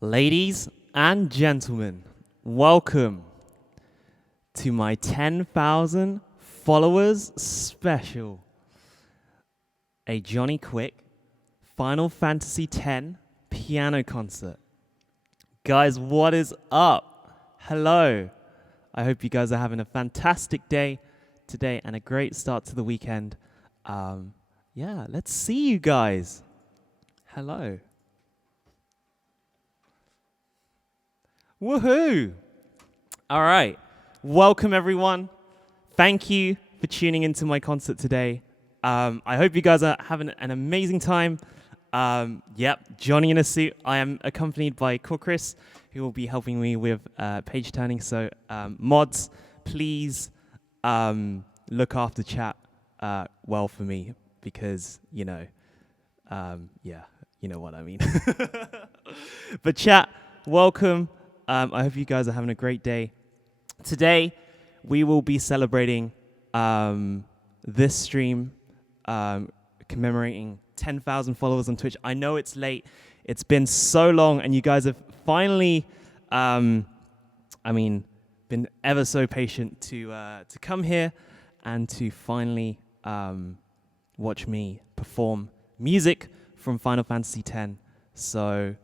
Ladies and gentlemen, welcome to my 10,000 followers special. A Jonny Kuik Final Fantasy X piano concert. Guys, what is up? Hello. I hope you guys are having a fantastic day today and a great start to the weekend. Let's see you guys. Hello. Woohoo! All right. Welcome, everyone. Thank you for tuning into my concert today. I hope you guys are having an amazing time. Jonny in a suit. I am accompanied by Chris, who will be helping me with page turning. So, mods, please look after chat well for me because, you know what I mean. But chat, welcome. I hope you guys are having a great day. Today, we will be celebrating this stream, commemorating 10,000 followers on Twitch. I know it's late. It's been so long, and you guys have finally, been ever so patient to come here and to finally watch me perform music from Final Fantasy X. So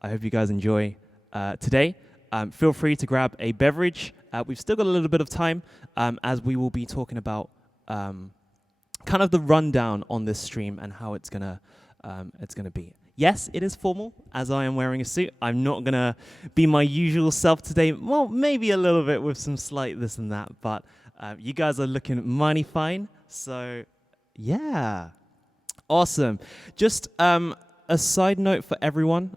I hope you guys enjoy today. Feel free to grab a beverage. We've still got a little bit of time as we will be talking about kind of the rundown on this stream and how it's gonna be. Yes, it is formal as I am wearing a suit. I'm not gonna be my usual self today. Well, maybe a little bit with some slight this and that, but you guys are looking mighty fine. So yeah, awesome. Just a side note for everyone.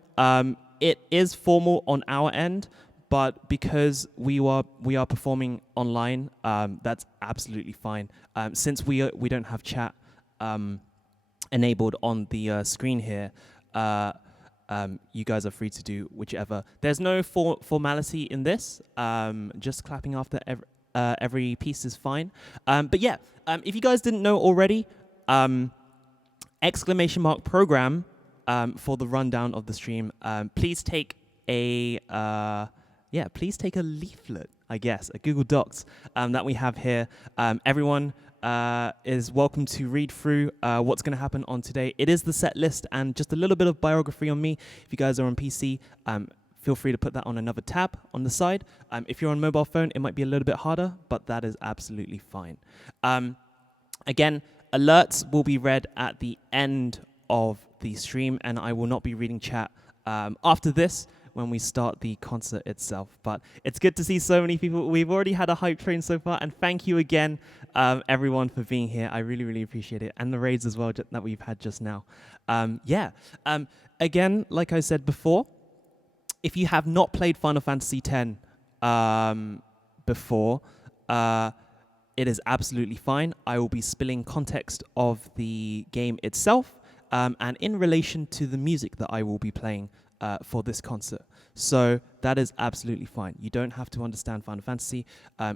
It is formal on our end, but because we are performing online, that's absolutely fine. Since we don't have chat enabled on the screen here, you guys are free to do whichever. There's no formality in this. Just clapping after every piece is fine. If you guys didn't know already, !program for the rundown of the stream. Please take a leaflet, I guess, a Google Docs that we have here. Everyone is welcome to read through what's going to happen on today. It is the set list and just a little bit of biography on me. If you guys are on PC, feel free to put that on another tab on the side. If you're on mobile phone, it might be a little bit harder, but that is absolutely fine. Again, alerts will be read at the end of the stream, and I will not be reading chat after this when we start the concert itself. But it's good to see so many people. We've already had a hype train so far, and thank you again, everyone, for being here. I really, really appreciate it, and the raids as well that we've had just now. Again, like I said before, if you have not played Final Fantasy X before, it is absolutely fine. I will be spilling context of the game itself, and in relation to the music that I will be playing for this concert. So that is absolutely fine. You don't have to understand Final Fantasy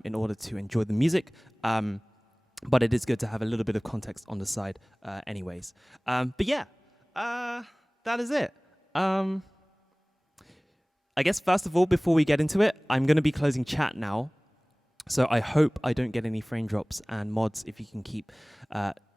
in order to enjoy the music, but it is good to have a little bit of context on the side anyways. That is it. I guess first of all, before we get into it, I'm going to be closing chat now. So I hope I don't get any frame drops, and mods, if you can keep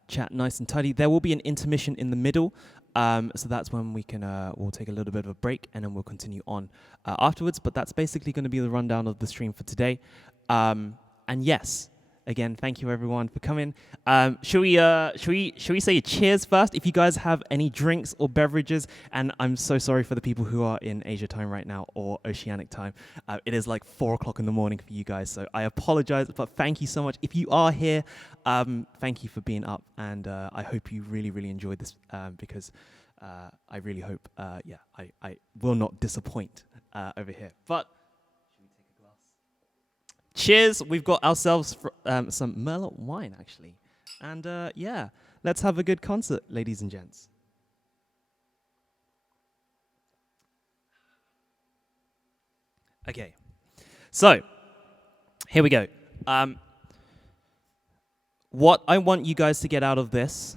chat nice and tidy. There will be an intermission in the middle, so that's when we'll take a little bit of a break, and then we'll continue on afterwards. But that's basically going to be the rundown of the stream for today. And yes, again, thank you everyone for coming. Should we say cheers first? If you guys have any drinks or beverages, and I'm so sorry for the people who are in Asia time right now or Oceanic time. It is like 4 o'clock in the morning for you guys, so I apologize, but thank you so much. If you are here, thank you for being up, and I hope you really, really enjoyed this because I really hope, I will not disappoint over here. But cheers, we've got ourselves some Merlot wine, actually. And let's have a good concert, ladies and gents. Okay, so here we go. What I want you guys to get out of this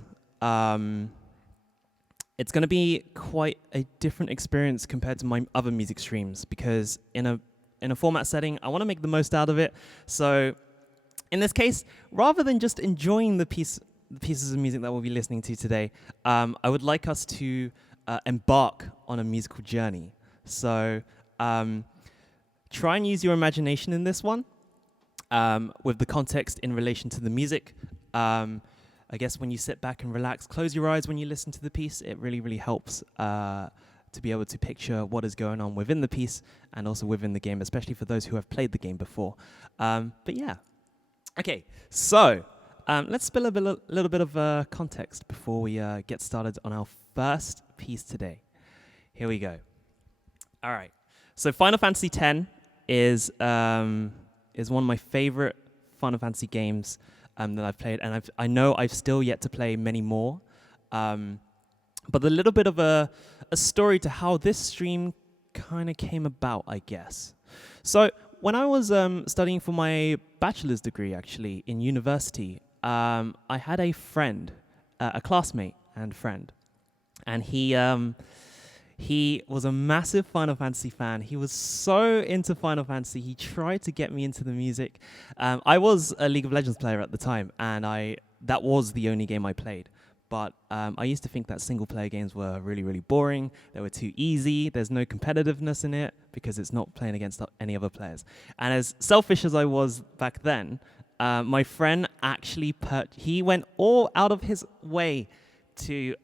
it's going to be quite a different experience compared to my other music streams because in a format setting, I want to make the most out of it. So in this case, rather than just enjoying the pieces of music that we'll be listening to today, I would like us to embark on a musical journey. So try and use your imagination in this one, with the context in relation to the music. I guess when you sit back and relax, close your eyes when you listen to the piece, it really, really helps to be able to picture what is going on within the piece and also within the game, especially for those who have played the game before. But yeah. Okay, so let's spill a little bit of context before we get started on our first piece today. Here we go. All right. So Final Fantasy X is one of my favorite Final Fantasy games that I've played, and I know I've still yet to play many more. But a little bit of a story to how this stream kind of came about, I guess. So when I was studying for my bachelor's degree, actually, in university, I had a friend, a classmate and friend, and he was a massive Final Fantasy fan. He was so into Final Fantasy. He tried to get me into the music. I was a League of Legends player at the time, and that was the only game I played. But I used to think that single-player games were really, really boring. They were too easy. There's no competitiveness in it because it's not playing against any other players. And as selfish as I was back then, my friend actually he went all out of his way to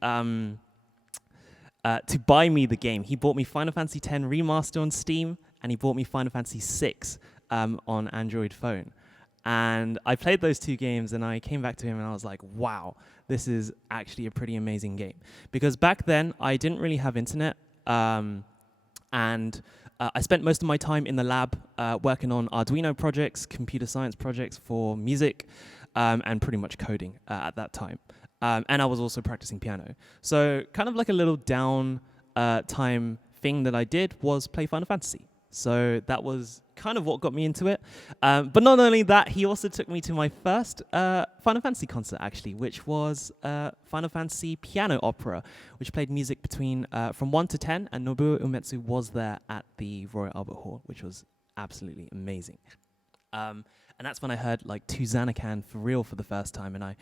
buy me the game. He bought me Final Fantasy X Remaster on Steam, and he bought me Final Fantasy VI on Android phone. And I played those two games, and I came back to him, and I was like, wow, this is actually a pretty amazing game. Because back then, I didn't really have internet, and I spent most of my time in the lab working on Arduino projects, computer science projects for music, and pretty much coding at that time. And I was also practicing piano. So kind of like a little down time thing that I did was play Final Fantasy. So that was kind of what got me into it. But not only that, he also took me to my first Final Fantasy concert, actually, which was Final Fantasy Piano Opera, which played music between from 1 to 10, and Nobuo Uematsu was there at the Royal Albert Hall, which was absolutely amazing. And that's when I heard like To Xanacan for real for the first time, and I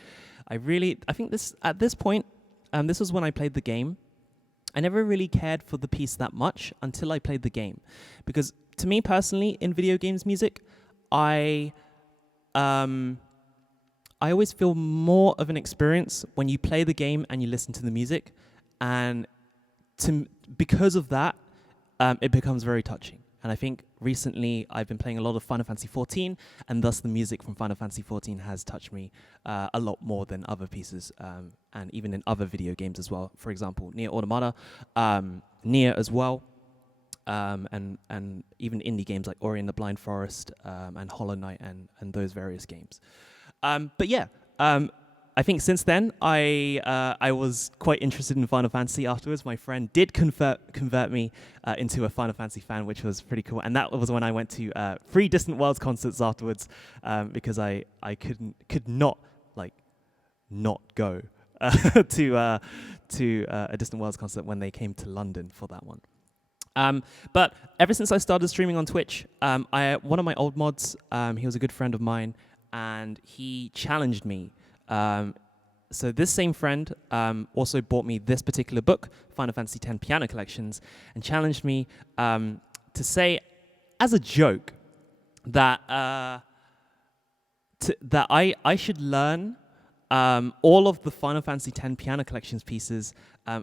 think at this point, this was when I played the game. I never really cared for the piece that much until I played the game, because to me personally, in video games music, I always feel more of an experience when you play the game and you listen to the music, and because of that, it becomes very touching. And I think recently I've been playing a lot of Final Fantasy XIV, and thus the music from Final Fantasy XIV has touched me a lot more than other pieces, and even in other video games as well. For example, Nier Automata, Nier as well, and even indie games like Ori and the Blind Forest, and Hollow Knight, and those various games. But yeah, I think since then, I was quite interested in Final Fantasy afterwards. My friend did convert me into a Final Fantasy fan, which was pretty cool. And that was when I went to 3 Distant Worlds concerts afterwards, because I could not go to a Distant Worlds concert when they came to London for that one. But ever since I started streaming on Twitch, one of my old mods, he was a good friend of mine, and he challenged me. So this same friend also bought me this particular book, Final Fantasy X Piano Collections, and challenged me to say, as a joke, that I should learn all of the Final Fantasy X Piano Collections pieces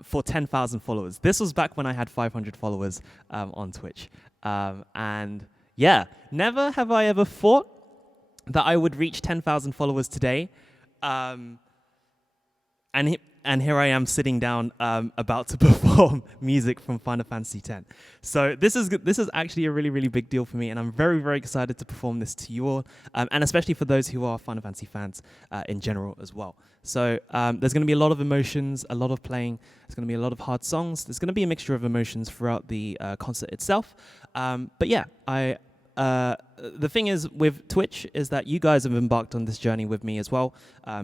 for 10,000 followers. This was back when I had 500 followers on Twitch. And yeah, never have I ever thought that I would reach 10,000 followers today. And here I am sitting down about to perform music from Final Fantasy X. So this is actually a really, really big deal for me, and I'm very, very excited to perform this to you all, and especially for those who are Final Fantasy fans in general as well. So there's going to be a lot of emotions, a lot of playing. There's going to be a lot of hard songs. There's going to be a mixture of emotions throughout the concert itself. But yeah, the thing is with Twitch is that you guys have embarked on this journey with me as well.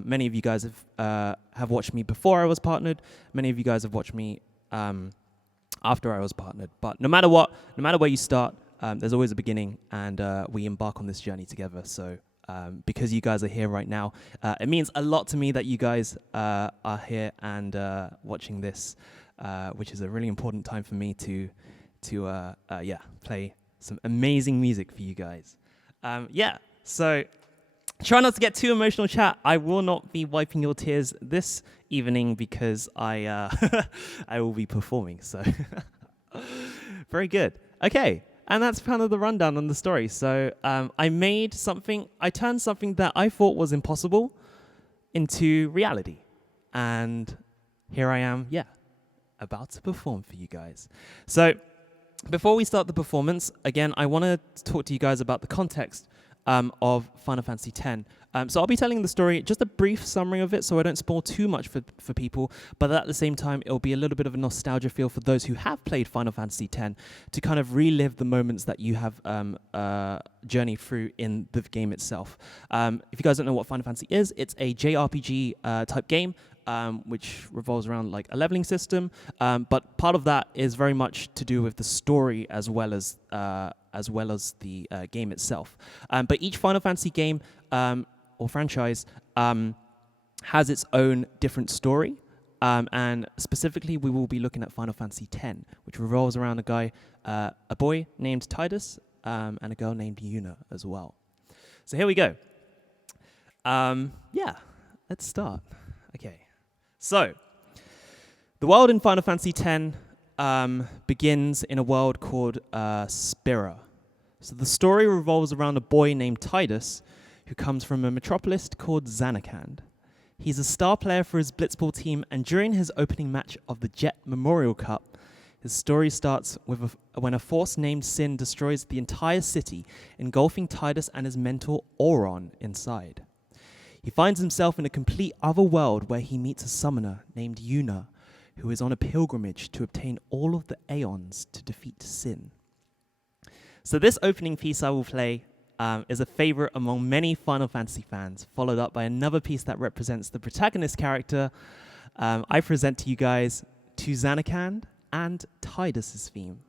Many of you guys have watched me before I was partnered. Many of you guys have watched me after I was partnered. But no matter what, no matter where you start, there's always a beginning, and we embark on this journey together. So because you guys are here right now, it means a lot to me that you guys are here and watching this, which is a really important time for me to play some amazing music for you guys. So try not to get too emotional, chat. I will not be wiping your tears this evening because I I will be performing. So very good. Okay, and that's kind of the rundown on the story. So I turned something that I thought was impossible into reality, and here I am. About to perform for you guys. So before we start the performance, again, I want to talk to you guys about the context of Final Fantasy X. So I'll be telling the story, just a brief summary of it so I don't spoil too much for people, but at the same time, it'll be a little bit of a nostalgia feel for those who have played Final Fantasy X to kind of relive the moments that you have journeyed through in the game itself. If you guys don't know what Final Fantasy is, it's a JRPG type game, which revolves around like a leveling system, but part of that is very much to do with the story as well as the game itself. But each Final Fantasy game or franchise has its own different story, and specifically we will be looking at Final Fantasy X, which revolves around a boy named Tidus, and a girl named Yuna as well. So here we go. Let's start. Okay. So, the world in Final Fantasy X begins in a world called Spira. So the story revolves around a boy named Tidus who comes from a metropolis called Zanarkand. He's a star player for his Blitzball team, and during his opening match of the Jet Memorial Cup, his story starts with when a force named Sin destroys the entire city, engulfing Tidus and his mentor Auron inside. He finds himself in a complete other world where he meets a summoner named Yuna, who is on a pilgrimage to obtain all of the Aeons to defeat Sin. So this opening piece I will play is a favorite among many Final Fantasy fans, followed up by another piece that represents the protagonist character. I present to you guys To Zanarkand and Tidus' theme.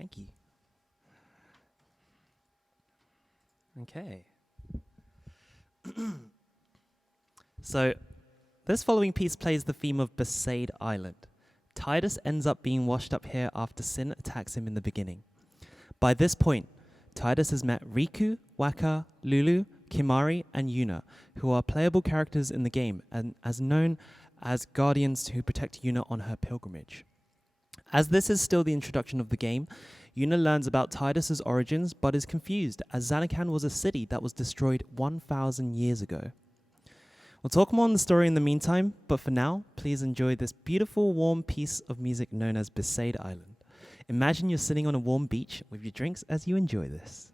Thank you. Okay. So, this following piece plays the theme of Besaid Island. Tidus ends up being washed up here after Sin attacks him in the beginning. By this point, Tidus has met Riku, Waka, Lulu, Kimari, and Yuna, who are playable characters in the game and as known as guardians who protect Yuna on her pilgrimage. As this is still the introduction of the game, Yuna learns about Tidus's origins but is confused as Zanakan was a city that was destroyed 1,000 years ago. We'll talk more on the story in the meantime, but for now, please enjoy this beautiful, warm piece of music known as Besaid Island. Imagine you're sitting on a warm beach with your drinks as you enjoy this.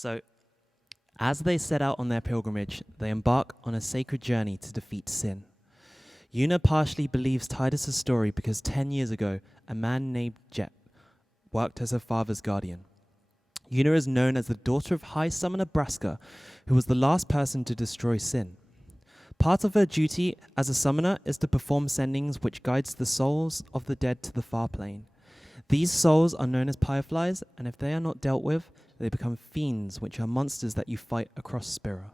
So, as they set out on their pilgrimage, they embark on a sacred journey to defeat sin. Yuna partially believes Tidus' story because 10 years ago, a man named Jet worked as her father's guardian. Yuna is known as the daughter of High Summoner Braska, who was the last person to destroy sin. Part of her duty as a summoner is to perform sendings which guides the souls of the dead to the far plane. These souls are known as Pyreflies, and if they are not dealt with, they become fiends, which are monsters that you fight across Spira.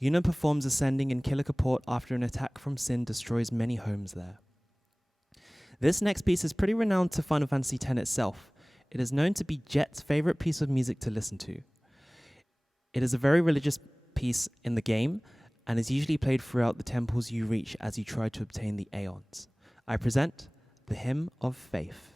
Yuna performs a sending in Killikaport after an attack from Sin destroys many homes there. This next piece is pretty renowned to Final Fantasy X itself. It is known to be Jet's favorite piece of music to listen to. It is a very religious piece in the game, and is usually played throughout the temples you reach as you try to obtain the Aeons. I present the Hymn of Faith.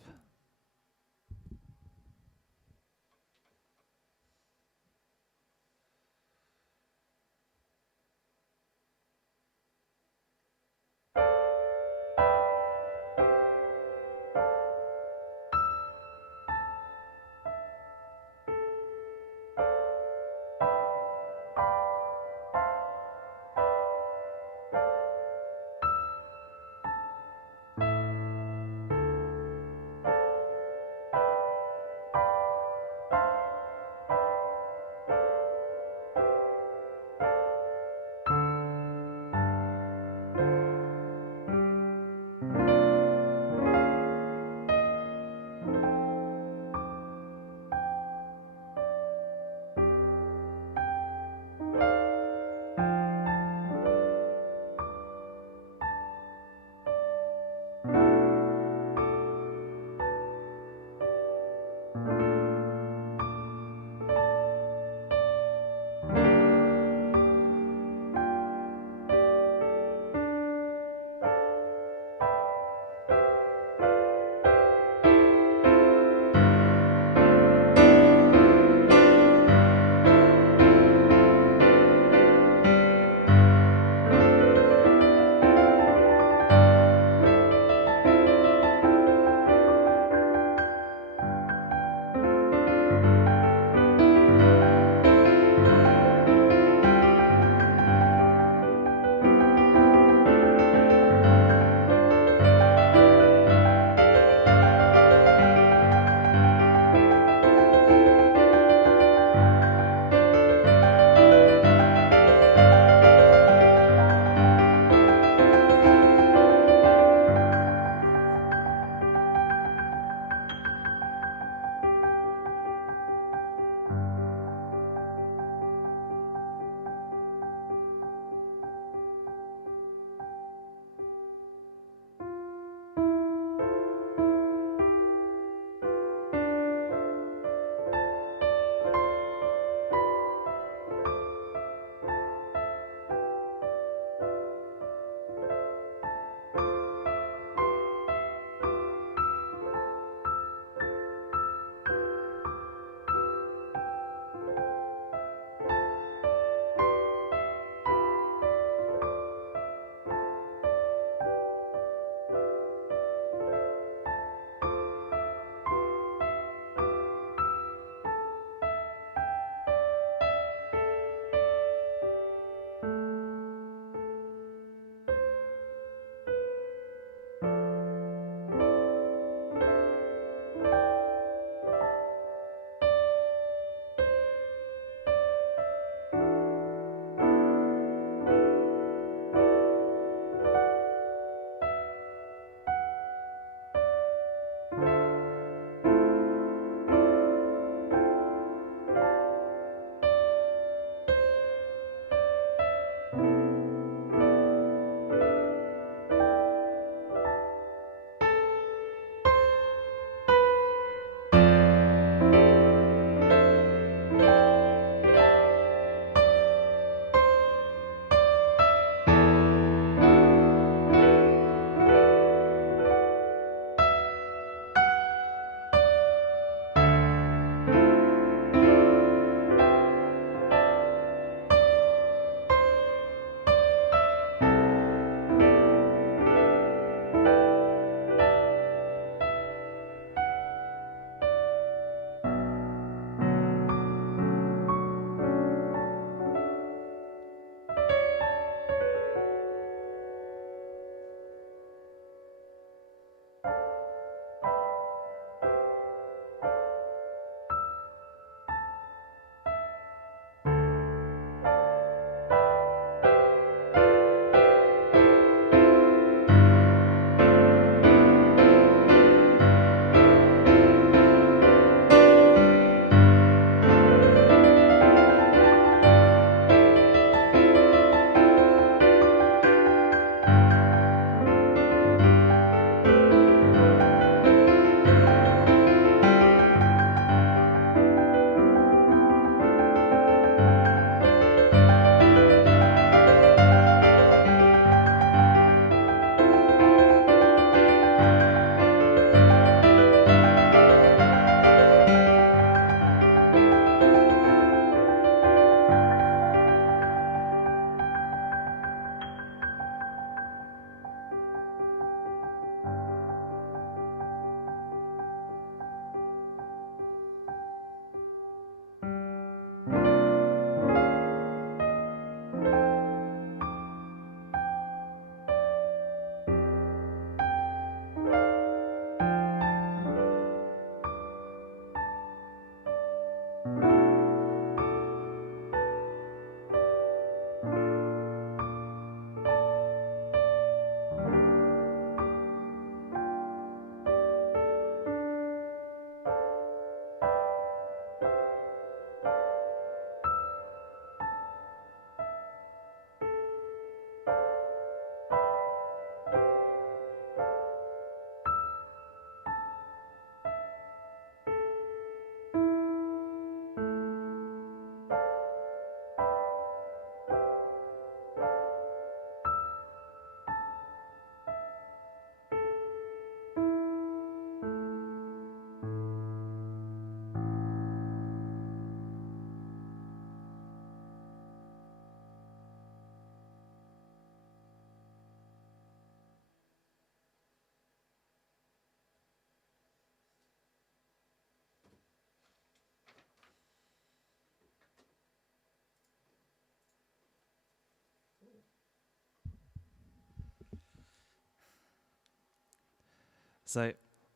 So,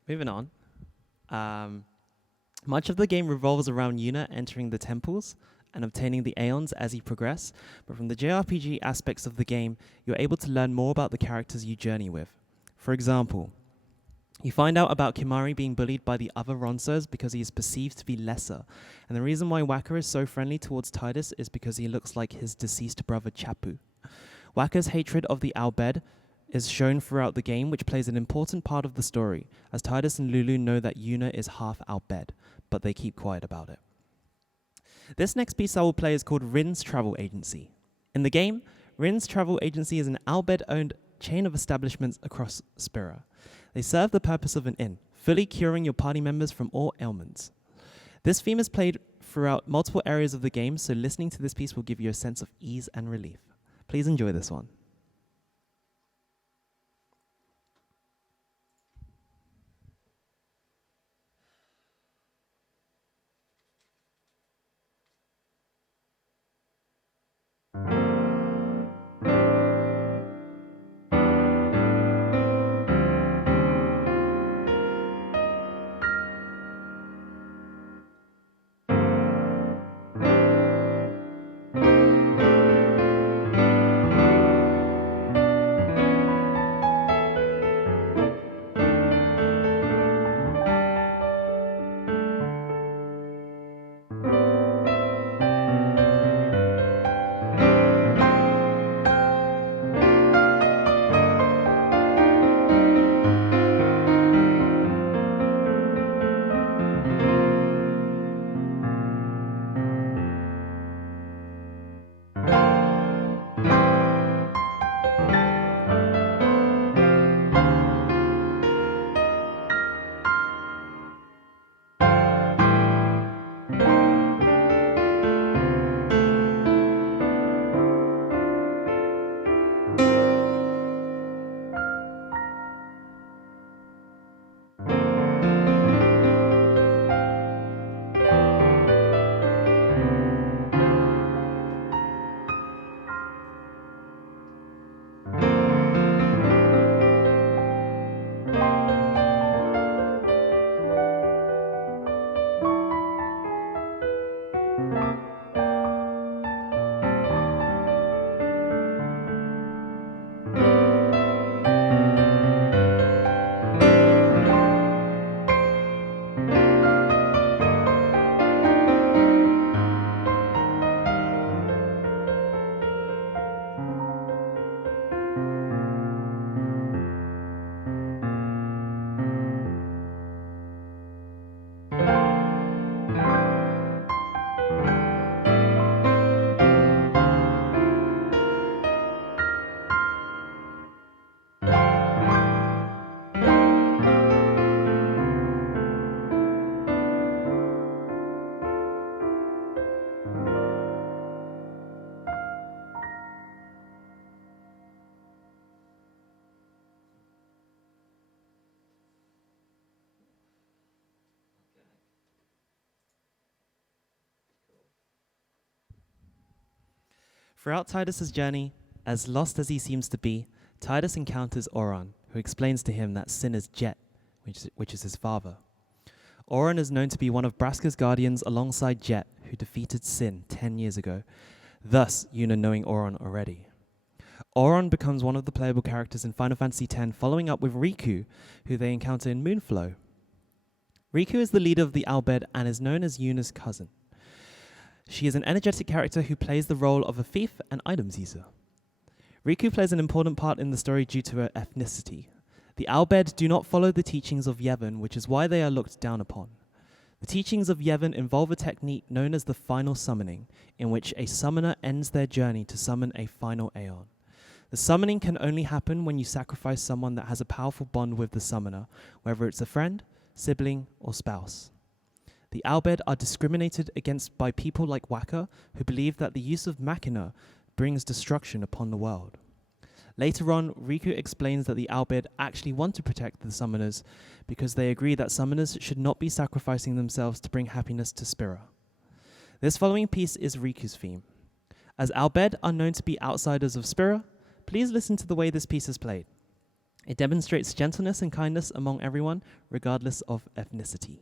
moving on. Um, Much of the game revolves around Yuna entering the temples and obtaining the Aeons as you progress, but from the JRPG aspects of the game, you're able to learn more about the characters you journey with. For example, you find out about Kimari being bullied by the other Ronsos because he is perceived to be lesser, and the reason why Waka is so friendly towards Tidus is because he looks like his deceased brother Chapu. Waka's hatred of the Albed is shown throughout the game, which plays an important part of the story, as Tidus and Lulu know that Yuna is half Albed, but they keep quiet about it. This next piece I will play is called Rin's Travel Agency. In the game, Rin's Travel Agency is an Albed-owned chain of establishments across Spira. They serve the purpose of an inn, fully curing your party members from all ailments. This theme is played throughout multiple areas of the game, so listening to this piece will give you a sense of ease and relief. Please enjoy this one. Throughout Tidus's journey, as lost as he seems to be, Tidus encounters Auron, who explains to him that Sin is Jet, which is his father. Auron is known to be one of Braska's guardians alongside Jet, who defeated Sin 10 years ago, thus Yuna knowing Auron already. Auron becomes one of the playable characters in Final Fantasy X, following up with Riku, who they encounter in Moonflow. Riku is the leader of the Albed and is known as Yuna's cousin. She is an energetic character who plays the role of a thief and items user. Riku plays an important part in the story due to her ethnicity. The Albed do not follow the teachings of Yevon, which is why they are looked down upon. The teachings of Yevon involve a technique known as the final summoning, in which a summoner ends their journey to summon a final Aeon. The summoning can only happen when you sacrifice someone that has a powerful bond with the summoner, whether it's a friend, sibling, or spouse. The Albed are discriminated against by people like Waka, who believe that the use of Machina brings destruction upon the world. Later on, Riku explains that the Albed actually want to protect the summoners because they agree that summoners should not be sacrificing themselves to bring happiness to Spira. This following piece is Riku's theme. As Albed are known to be outsiders of Spira, please listen to the way this piece is played. It demonstrates gentleness and kindness among everyone, regardless of ethnicity.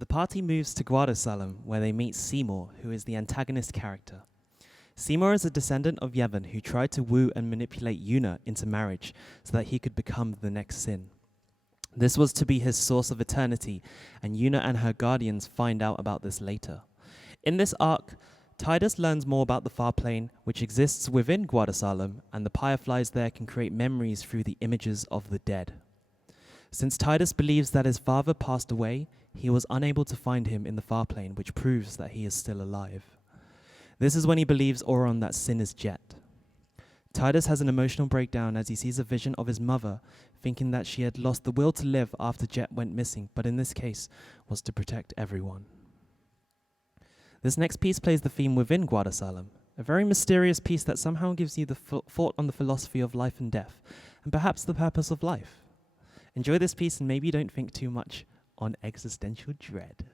The party moves to Guadasalem, where they meet Seymour, who is the antagonist character. Seymour is a descendant of Yevon who tried to woo and manipulate Yuna into marriage so that he could become the next Sin. This was to be his source of eternity, and Yuna and her guardians find out about this later. In this arc, Tidus learns more about the Far Plane, which exists within Guadasalem, and the Fireflies there can create memories through the images of the dead. Since Tidus believes that his father passed away, he was unable to find him in the Far Plane, which proves that he is still alive. This is when he believes Auron that Sin is Jet. Tidus has an emotional breakdown as he sees a vision of his mother, thinking that she had lost the will to live after Jet went missing, but in this case was to protect everyone. This next piece plays the theme within Guadasalem, a very mysterious piece that somehow gives you the thought on the philosophy of life and death, and perhaps the purpose of life. Enjoy this piece and maybe don't think too much on existential dread.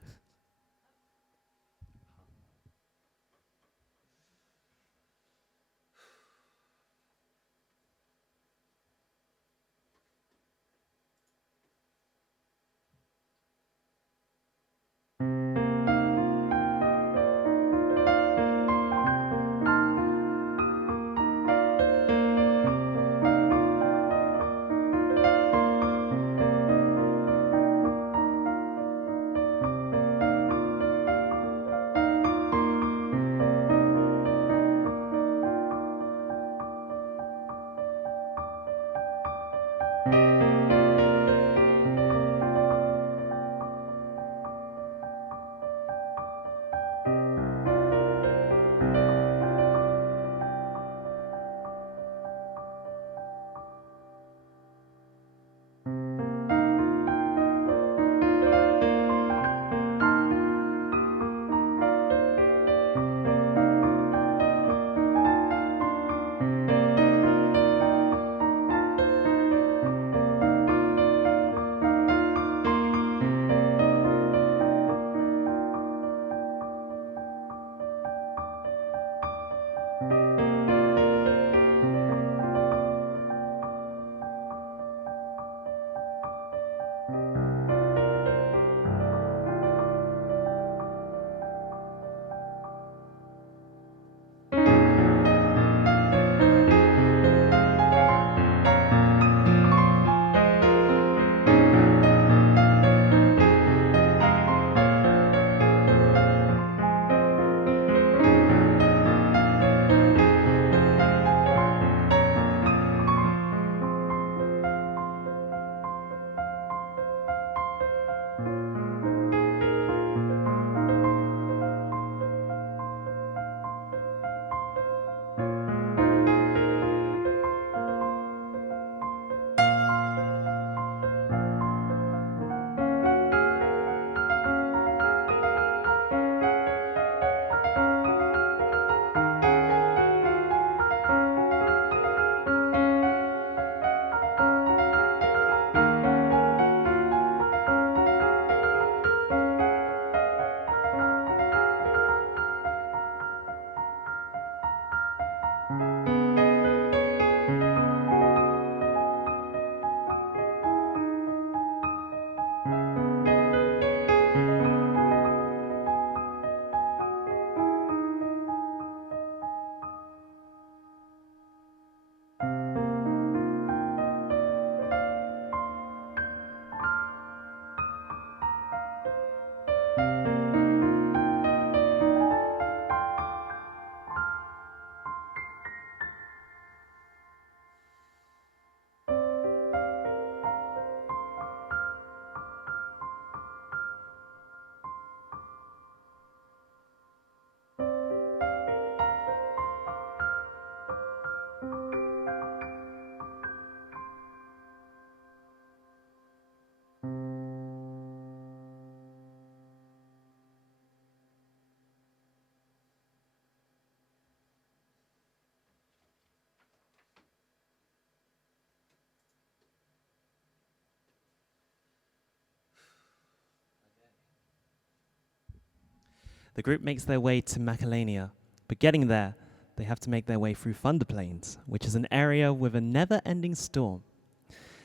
The group makes their way to Macalania, but getting there, they have to make their way through Thunder Plains, which is an area with a never-ending storm.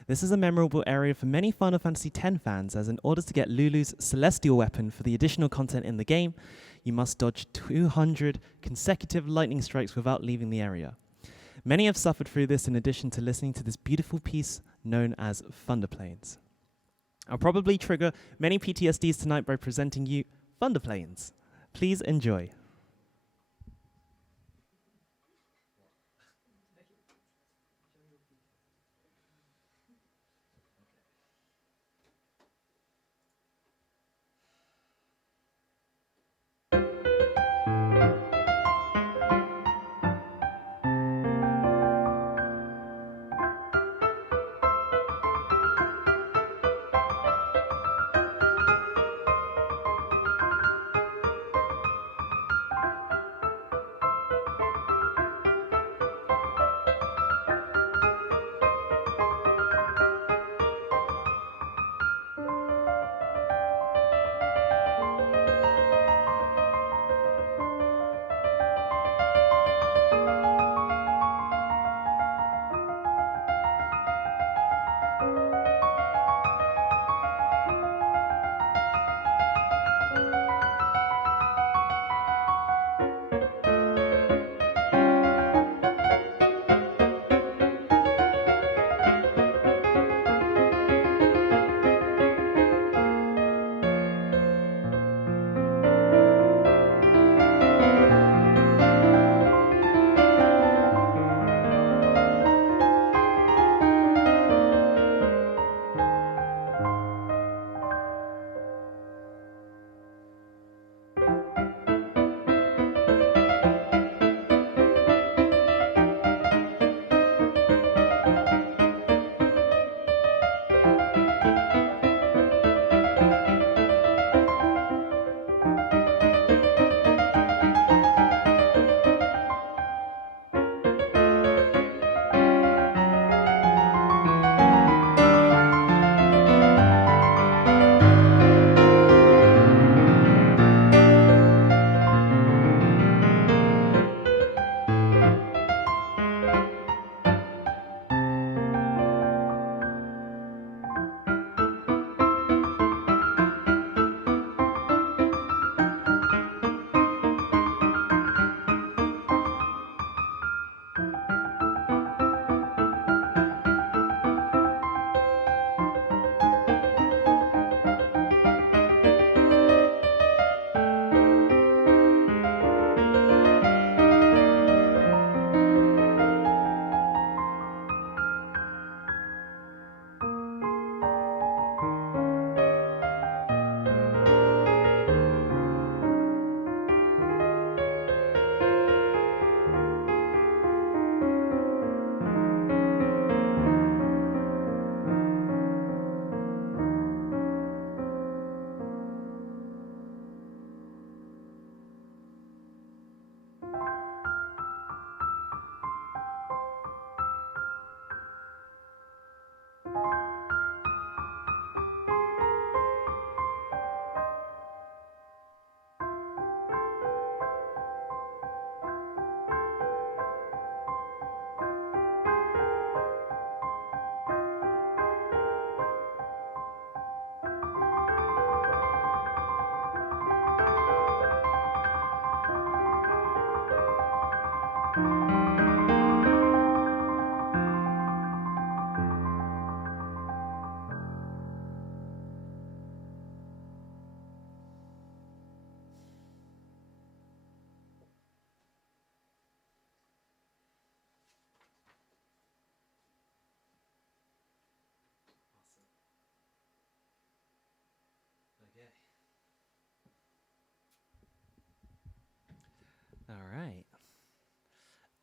This is a memorable area for many Final Fantasy X fans, as in order to get Lulu's Celestial Weapon for the additional content in the game, you must dodge 200 consecutive lightning strikes without leaving the area. Many have suffered through this in addition to listening to this beautiful piece known as Thunder Plains. I'll probably trigger many PTSDs tonight by presenting you Thunder Plains. Please enjoy.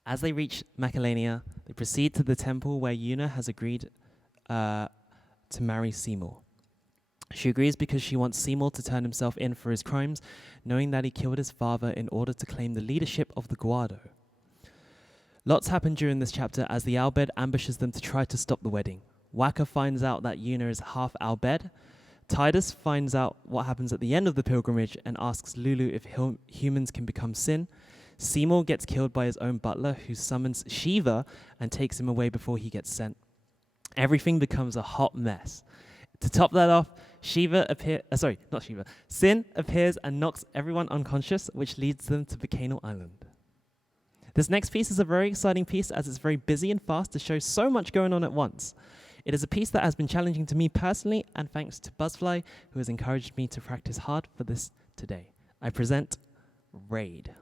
As they reach Macalania, they proceed to the temple where Yuna has agreed to marry Seymour. She agrees because she wants Seymour to turn himself in for his crimes, knowing that he killed his father in order to claim the leadership of the Guado. Lots happen during this chapter as the Albed ambushes them to try to stop the wedding. Waka finds out that Yuna is half Albed. Titus finds out what happens at the end of the pilgrimage and asks Lulu if humans can become sin. Seymour gets killed by his own butler, who summons Shiva and takes him away before he gets sent. Everything becomes a hot mess. To top that off, Sin appears and knocks everyone unconscious, which leads them to Volcano Island. This next piece is a very exciting piece as it's very busy and fast to show so much going on at once. It is a piece that has been challenging to me personally, and thanks to Buzzfly, who has encouraged me to practice hard for this today. I present Raid.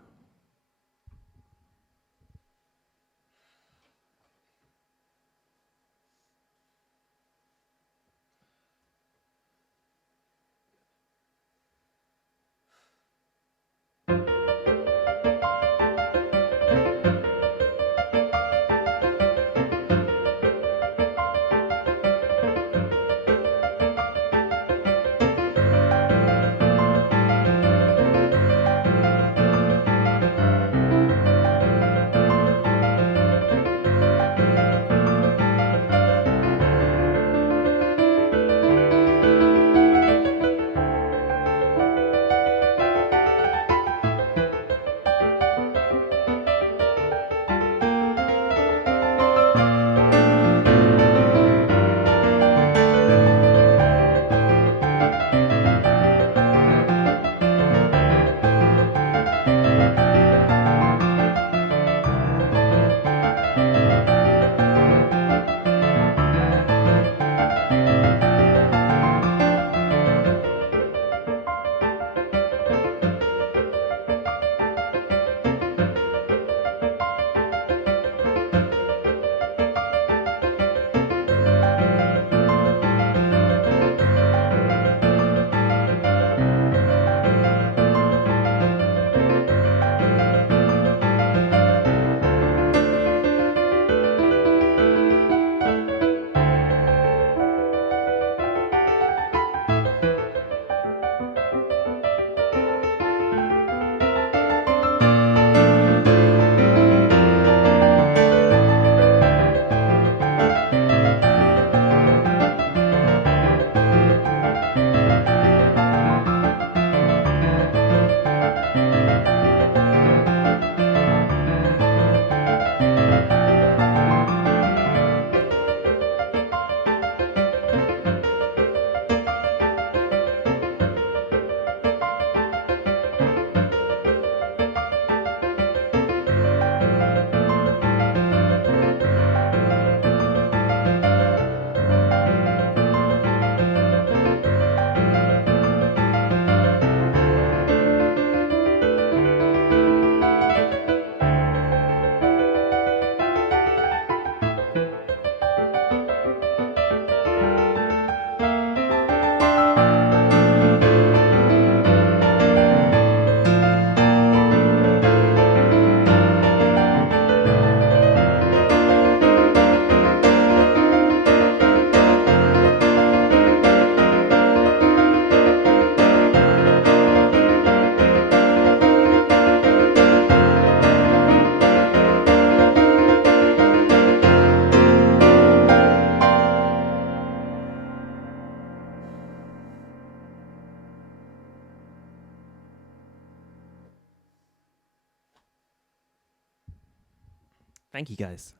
Thank you, guys.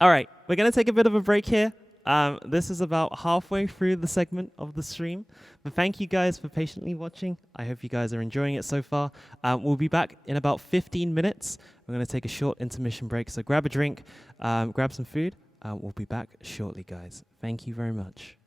All right, we're going to take a bit of a break here. This is about halfway through the segment of the stream. But thank you guys for patiently watching. I hope you guys are enjoying it so far. We'll be back in about 15 minutes. We're going to take a short intermission break. So grab a drink, grab some food. We'll be back shortly, guys. Thank you very much.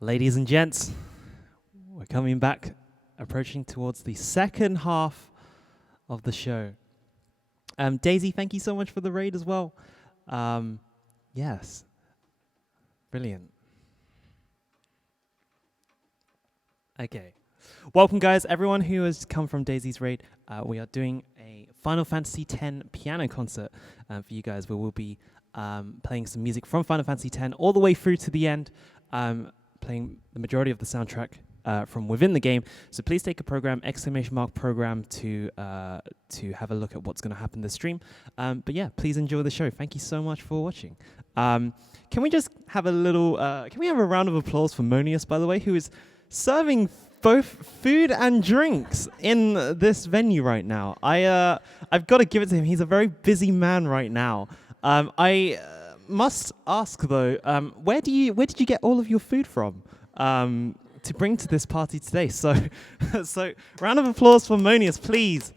Ladies and gents, we're coming back, approaching towards the second half of the show. Daisy, thank you so much for the raid as well. Yes, brilliant. Okay. Welcome, guys, everyone who has come from Daisy's raid. We are doing a Final Fantasy X piano concert for you guys, where we'll be playing some music from Final Fantasy X all the way through to the end, playing the majority of the soundtrack from within the game. So please take a program, !program, to have a look at what's going to happen this stream. But yeah, please enjoy the show. Thank you so much for watching. Can we just have a little, can we have a round of applause for Monius, by the way, who is serving both food and drinks in this venue right now. I've got to give it to him. He's a very busy man right now. I must ask though, where did you get all of your food from to bring to this party today? So, so round of applause for Monius, please,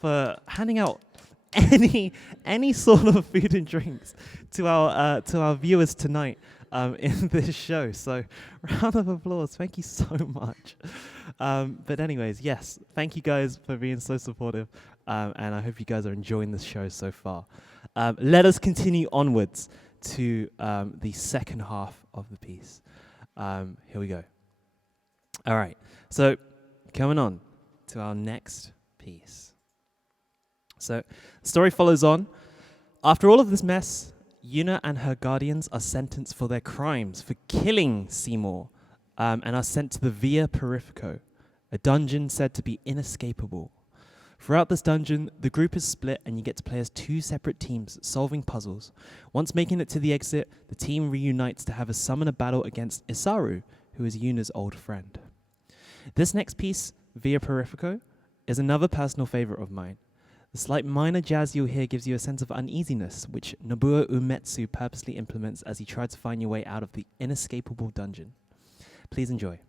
for handing out any sort of food and drinks to our viewers tonight. In this show. So round of applause. Thank you so much. But anyways, yes, thank you guys for being so supportive. And I hope you guys are enjoying this show so far. Let us continue onwards to the second half of the piece. Here we go. All right. So coming on to our next piece. So the story follows on. After all of this mess, Yuna and her guardians are sentenced for their crimes for killing Seymour and are sent to the Via Purifico, a dungeon said to be inescapable. Throughout this dungeon, the group is split and you get to play as two separate teams solving puzzles. Once making it to the exit, the team reunites to have a summon battle against Isaru, who is Yuna's old friend. This next piece, Via Purifico, is another personal favorite of mine. The slight minor jazz you'll hear gives you a sense of uneasiness, which Nobuo Uematsu purposely implements as you try to find your way out of the inescapable dungeon. Please enjoy.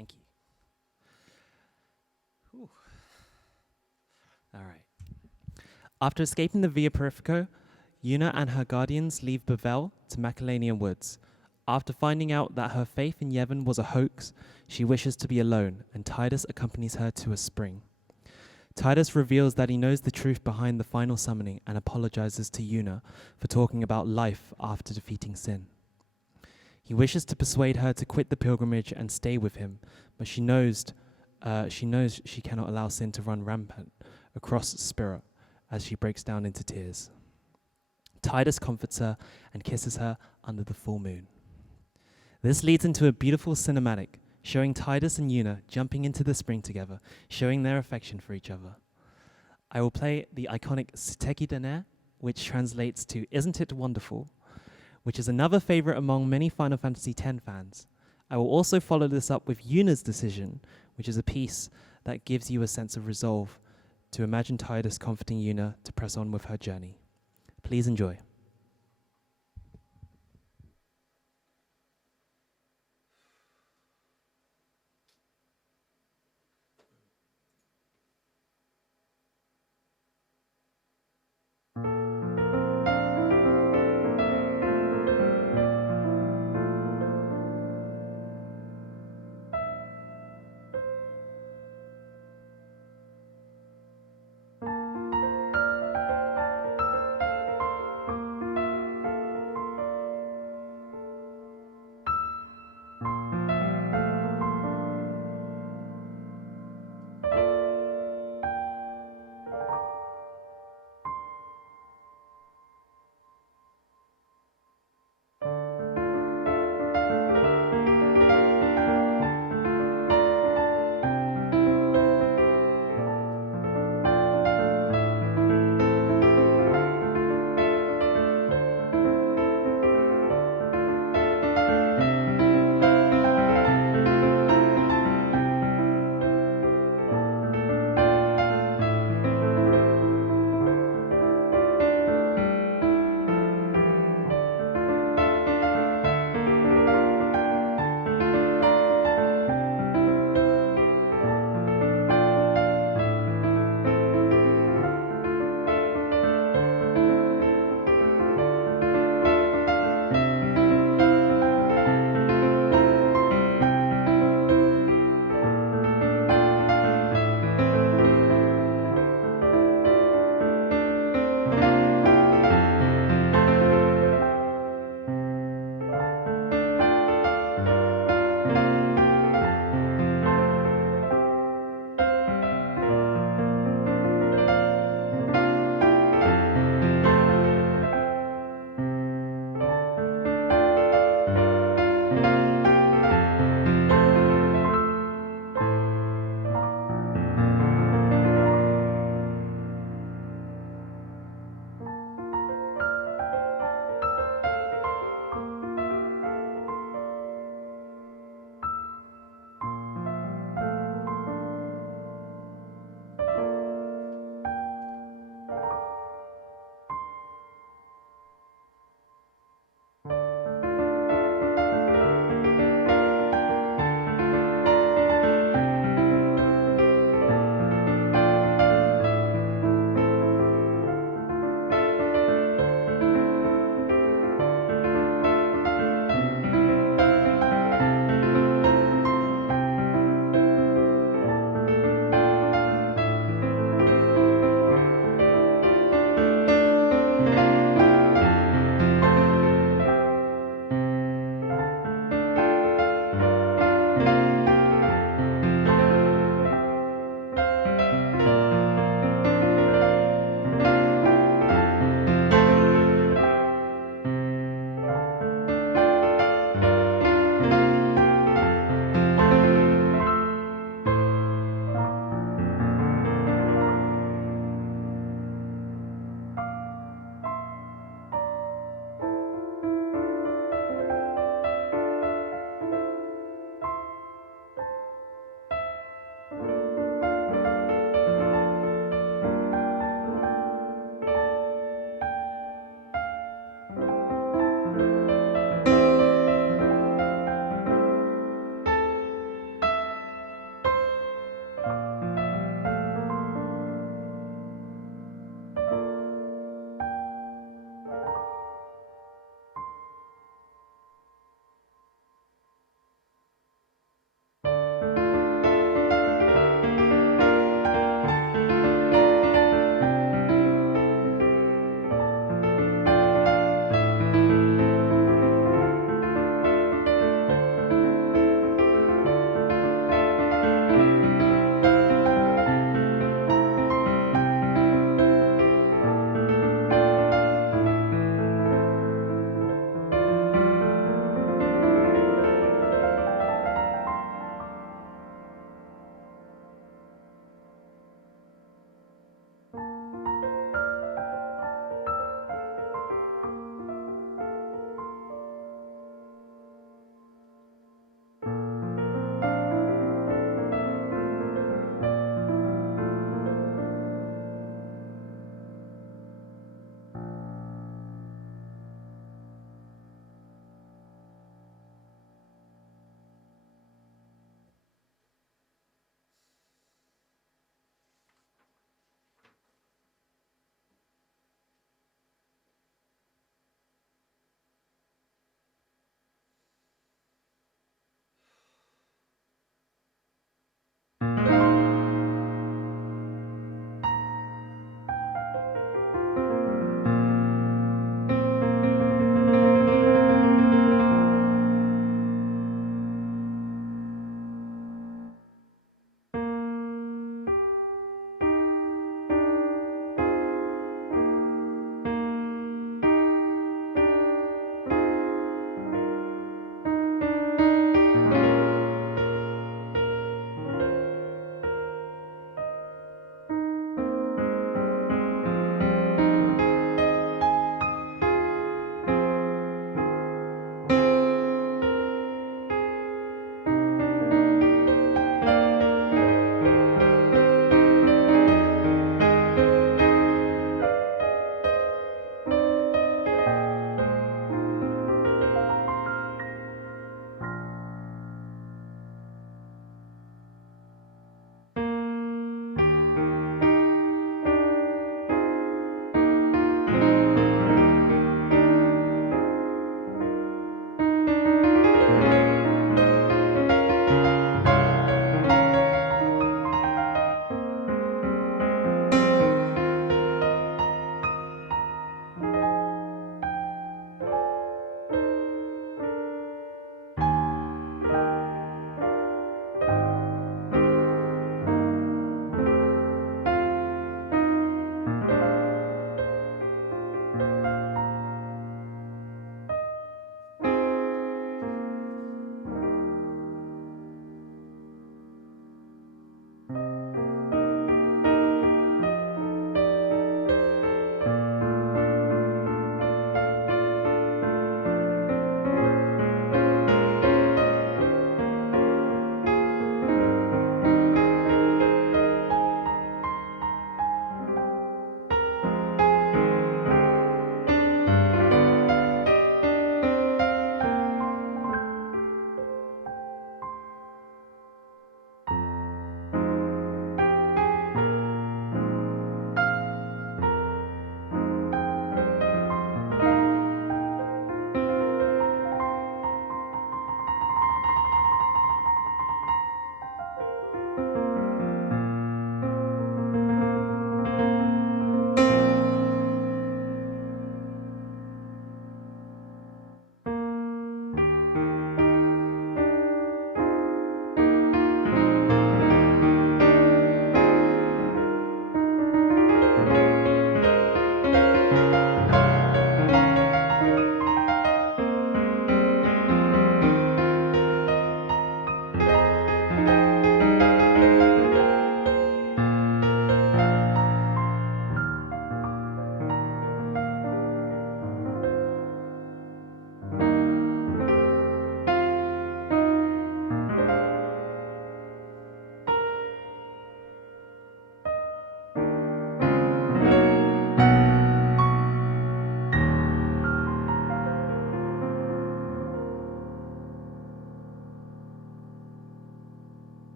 Thank you. Whew. All right. After escaping the Via Purifico, Yuna and her guardians leave Bavel to Macalanian Woods. After finding out that her faith in Yevon was a hoax, she wishes to be alone, and Titus accompanies her to a spring. Titus reveals that he knows the truth behind the final summoning and apologizes to Yuna for talking about life after defeating sin. He wishes to persuade her to quit the pilgrimage and stay with him, but she knows she cannot allow sin to run rampant across Spira as she breaks down into tears. Titus comforts her and kisses her under the full moon. This leads into a beautiful cinematic showing Titus and Yuna jumping into the spring together, showing their affection for each other. I will play the iconic Suteki Dene, which translates to Isn't It Wonderful?, which is another favorite among many Final Fantasy X fans. I will also follow this up with Yuna's Decision, which is a piece that gives you a sense of resolve to imagine Titus comforting Yuna to press on with her journey. Please enjoy.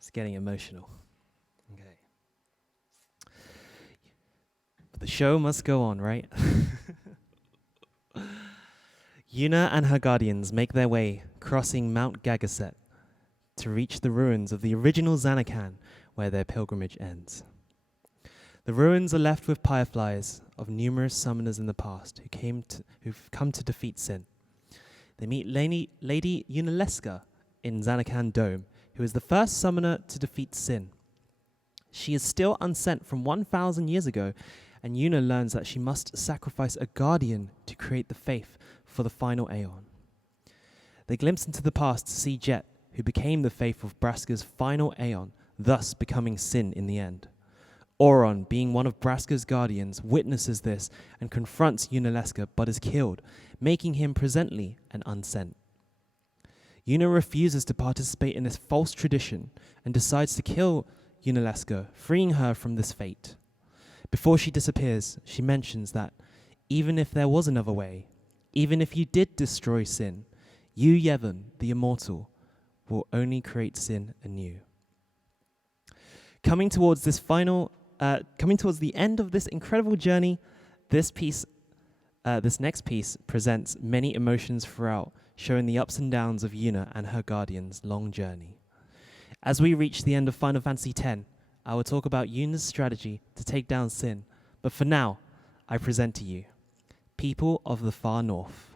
It's getting emotional. Okay. But the show must go on, right? Yuna and her guardians make their way, crossing Mount Gagaset, to reach the ruins of the original Zanakan, where their pilgrimage ends. The ruins are left with fireflies of numerous summoners in the past who've come to defeat Sin. They meet Lady Unaleska in Zanakan Dome, who is the first summoner to defeat Sin. She is still unsent from 1,000 years ago, and Yuna learns that she must sacrifice a guardian to create the faith for the final Aeon. They glimpse into the past to see Jet, who became the faith of Braska's final Aeon, thus becoming Sin in the end. Auron, being one of Braska's guardians, witnesses this and confronts Unaleska but is killed, making him presently an unsent. Yuna refuses to participate in this false tradition and decides to kill Unaleska, freeing her from this fate. Before she disappears, she mentions that even if there was another way, even if you did destroy Sin, you, Yevon, the immortal, will only create Sin anew. Coming towards the end of this incredible journey, this next piece presents many emotions throughout, showing the ups and downs of Yuna and her guardian's long journey. As we reach the end of Final Fantasy X, I will talk about Yuna's strategy to take down Sin, but for now, I present to you People of the Far North.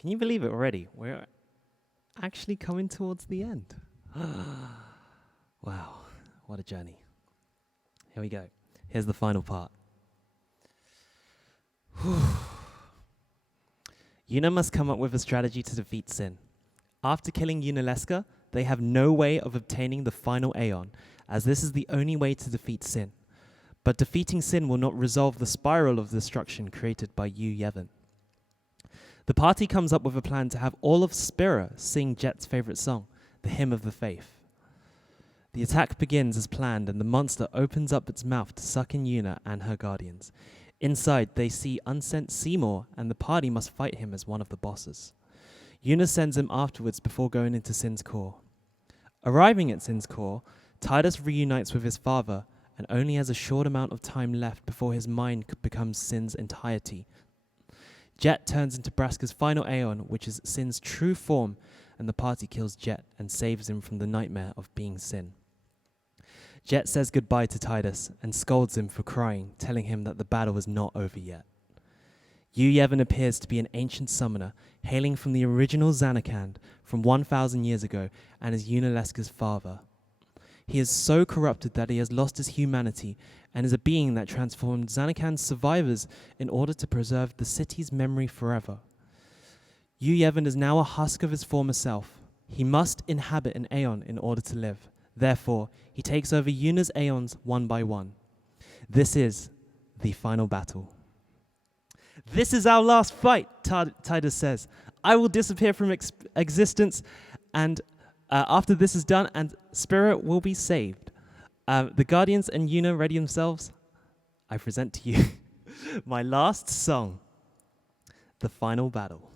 Can you believe it already? We're actually coming towards the end. Wow, what a journey. Here we go. Here's the final part. Yuna must come up with a strategy to defeat Sin. After killing Yunalesca, they have no way of obtaining the final Aeon, as this is the only way to defeat Sin. But defeating Sin will not resolve the spiral of destruction created by Yu Yevon. The party comes up with a plan to have all of Spira sing Jet's favorite song, the Hymn of the Faith. The attack begins as planned, and the monster opens up its mouth to suck in Yuna and her guardians. Inside, they see unsent Seymour, and the party must fight him as one of the bosses. Yuna sends him afterwards before going into Sin's core. Arriving at Sin's core, Tidus reunites with his father and only has a short amount of time left before his mind becomes Sin's entirety. Jet turns into Braska's final Aeon, which is Sin's true form, and the party kills Jet and saves him from the nightmare of being Sin. Jet says goodbye to Tidus and scolds him for crying, telling him that the battle is not over yet. Yu Yevon appears to be an ancient summoner, hailing from the original Zanarkand from 1,000 years ago, and is Yunalesca's father. He is so corrupted that he has lost his humanity and is a being that transformed Zanarkand's survivors in order to preserve the city's memory forever. Yu Yevon is now a husk of his former self. He must inhabit an Aeon in order to live. Therefore, he takes over Yuna's Aeons one by one. This is the final battle. This is our last fight, Tidus says. I will disappear from existence, and after this is done, and Spirit will be saved. The Guardians and Yuna ready themselves. I present to you my last song, The Final Battle.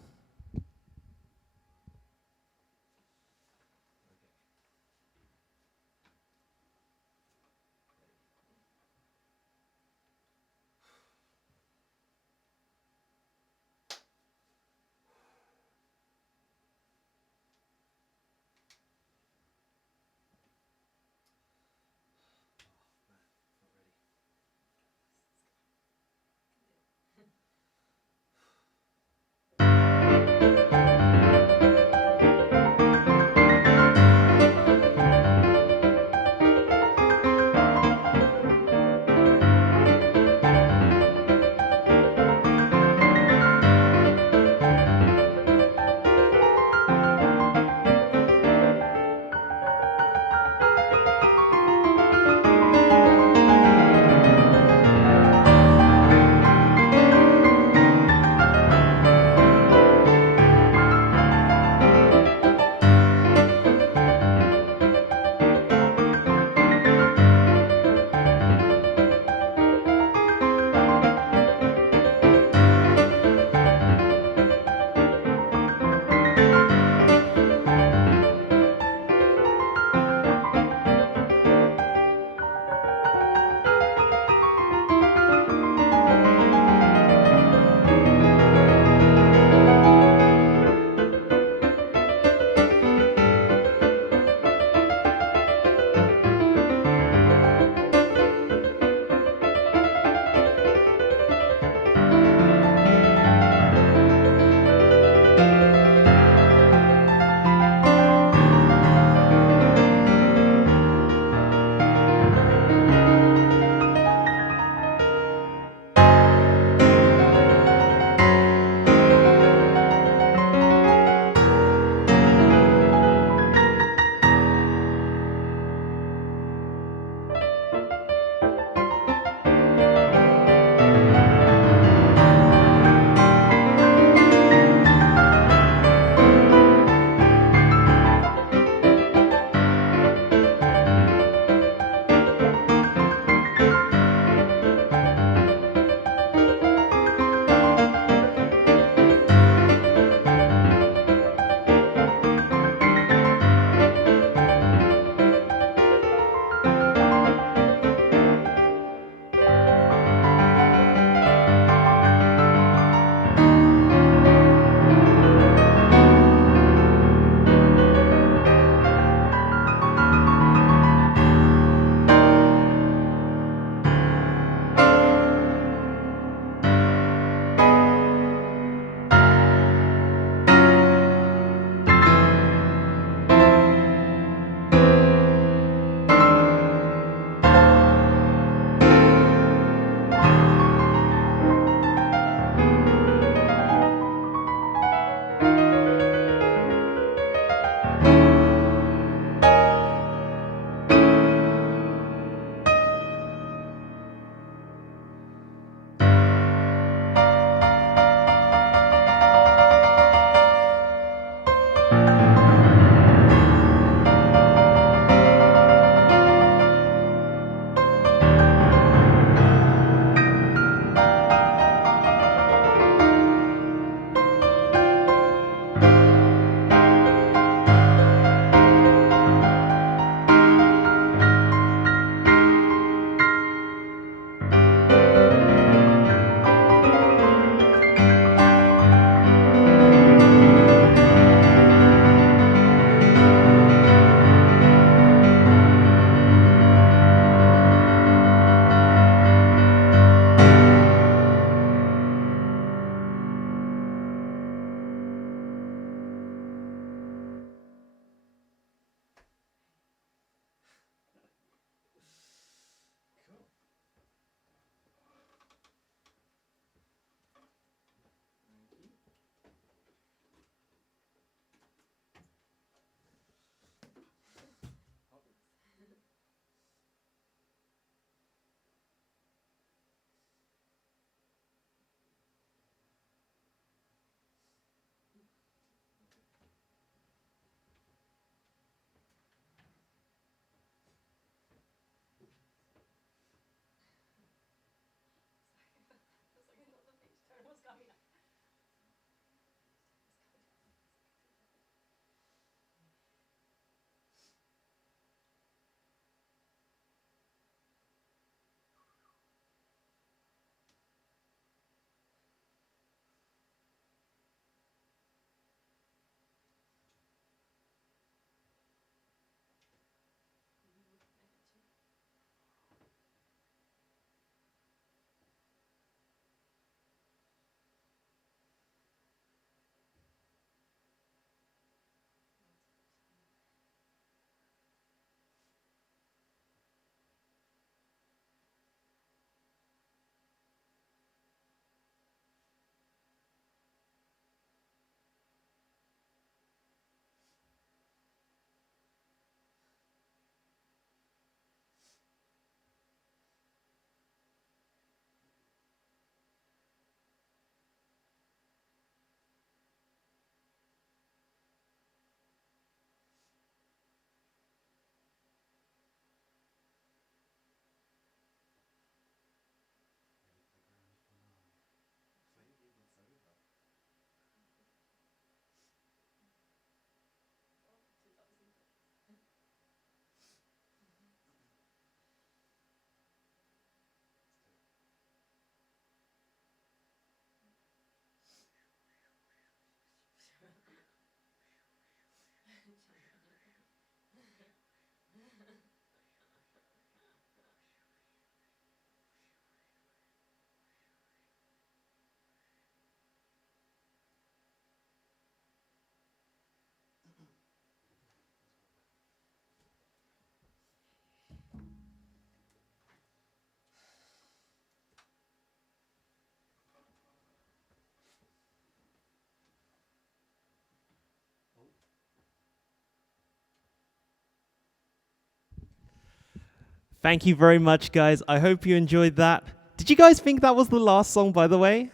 Thank you very much, guys. I hope you enjoyed that. Did you guys think that was the last song, by the way?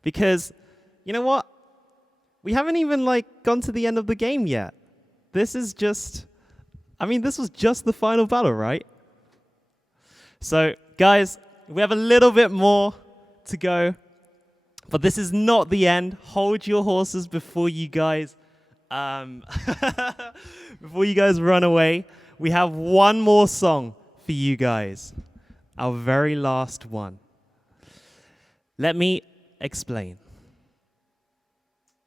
Because, you know what? We haven't even gone to the end of the game yet. This is just, this was just the final battle, right? So, guys, we have a little bit more to go, but this is not the end. Hold your horses before you guys, before you guys run away. We have one more song for you guys, our very last one. Let me explain.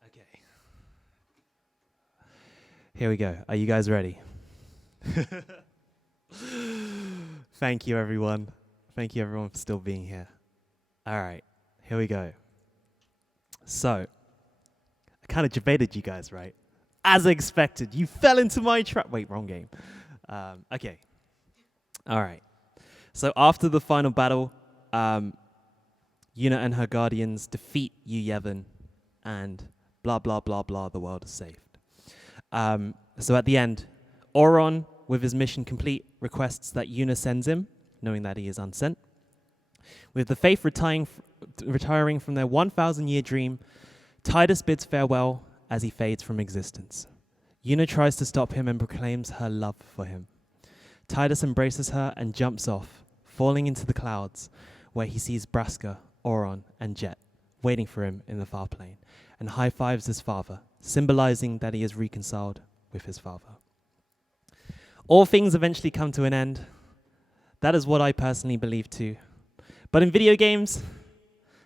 Okay. Here we go. Are you guys ready? Thank you, everyone. Thank you, everyone, for still being here. All right, here we go. So, I kind of debated you guys, right? As expected, you fell into my trap. Wait, wrong game. Okay. All right. So after the final battle, Yuna and her guardians defeat Yu Yevon, and blah, blah, blah, blah, the world is saved. So at the end, Auron, with his mission complete, requests that Yuna sends him, knowing that he is unsent. With the Faith retiring from their 1,000-year dream, Tidus bids farewell as he fades from existence. Yuna tries to stop him and proclaims her love for him. Tidus embraces her and jumps off, falling into the clouds, where he sees Braska, Auron, and Jet waiting for him in the far plane, and high-fives his father, symbolizing that he is reconciled with his father. All things eventually come to an end. That is what I personally believe too. But in video games,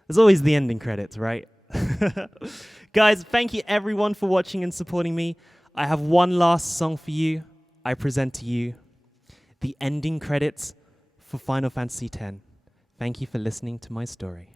there's always the ending credits, right? Guys, thank you everyone for watching and supporting me. I have one last song for you. I present to you the ending credits for Final Fantasy X. Thank you for listening to my story.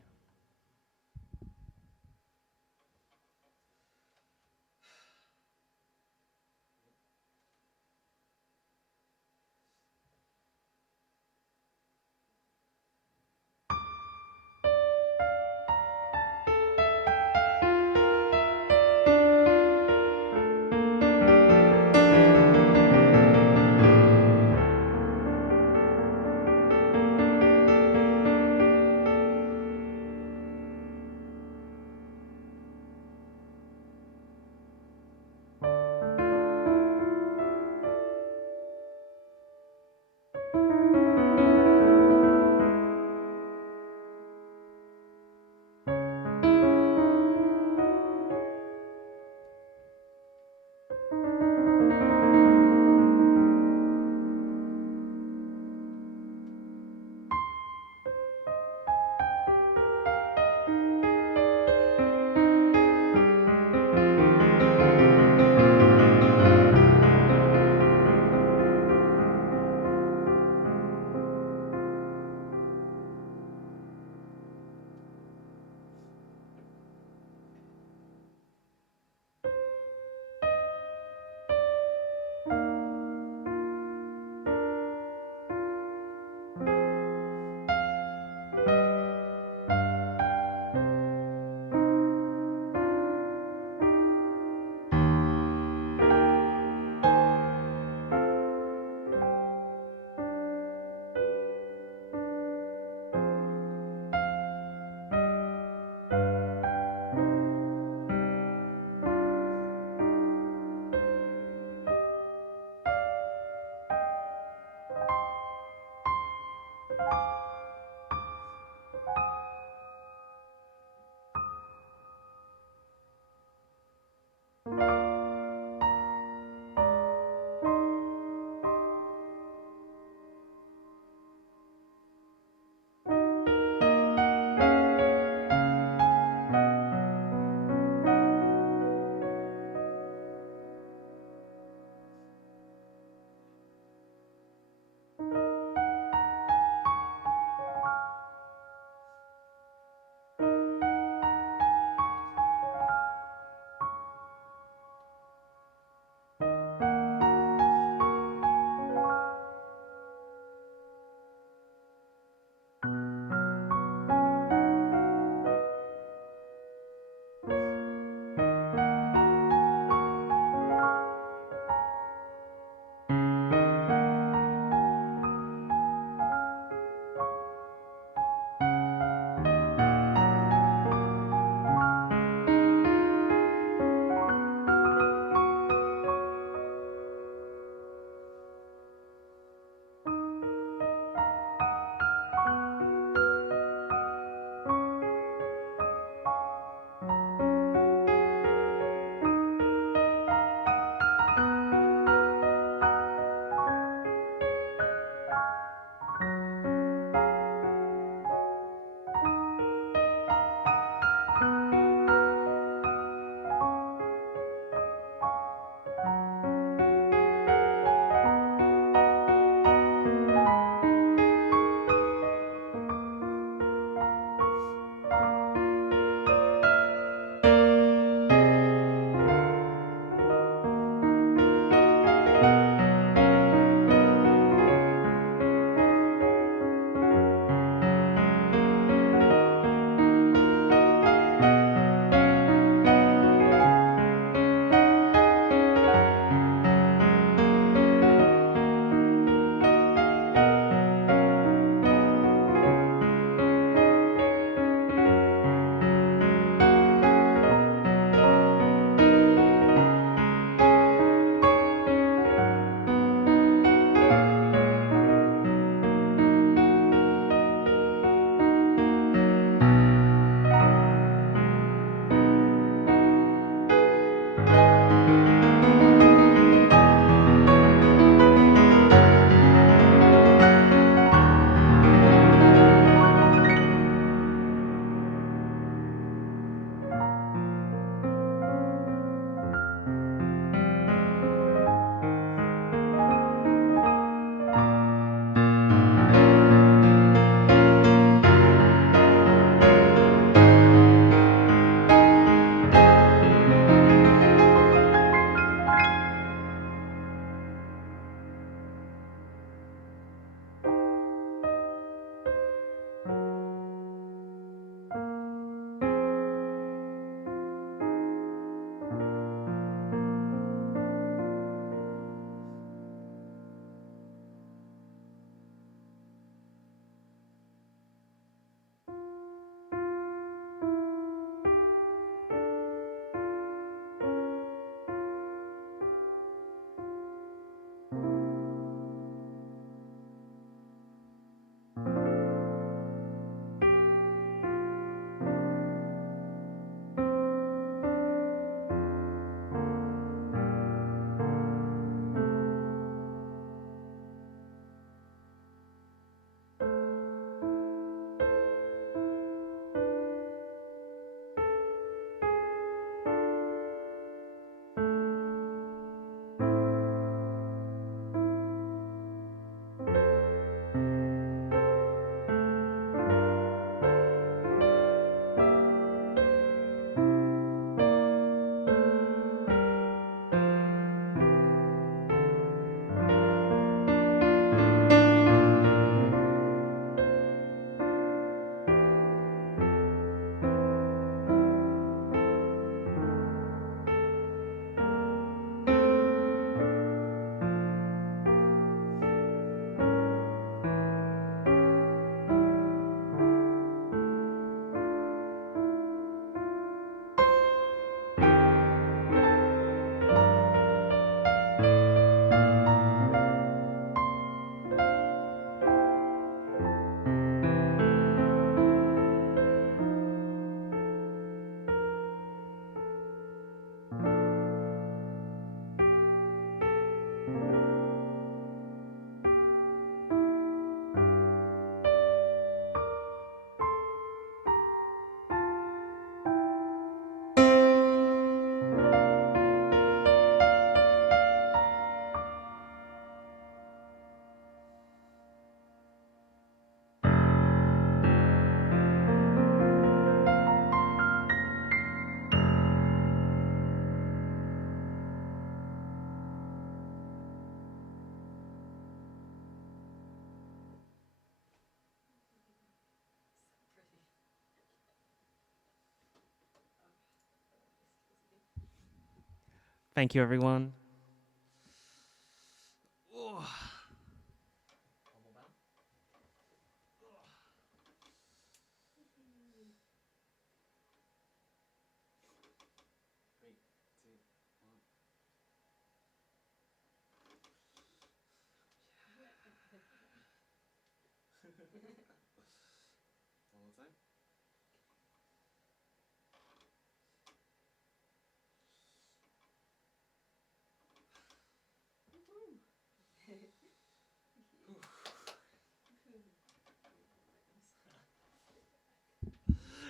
Thank you, everyone.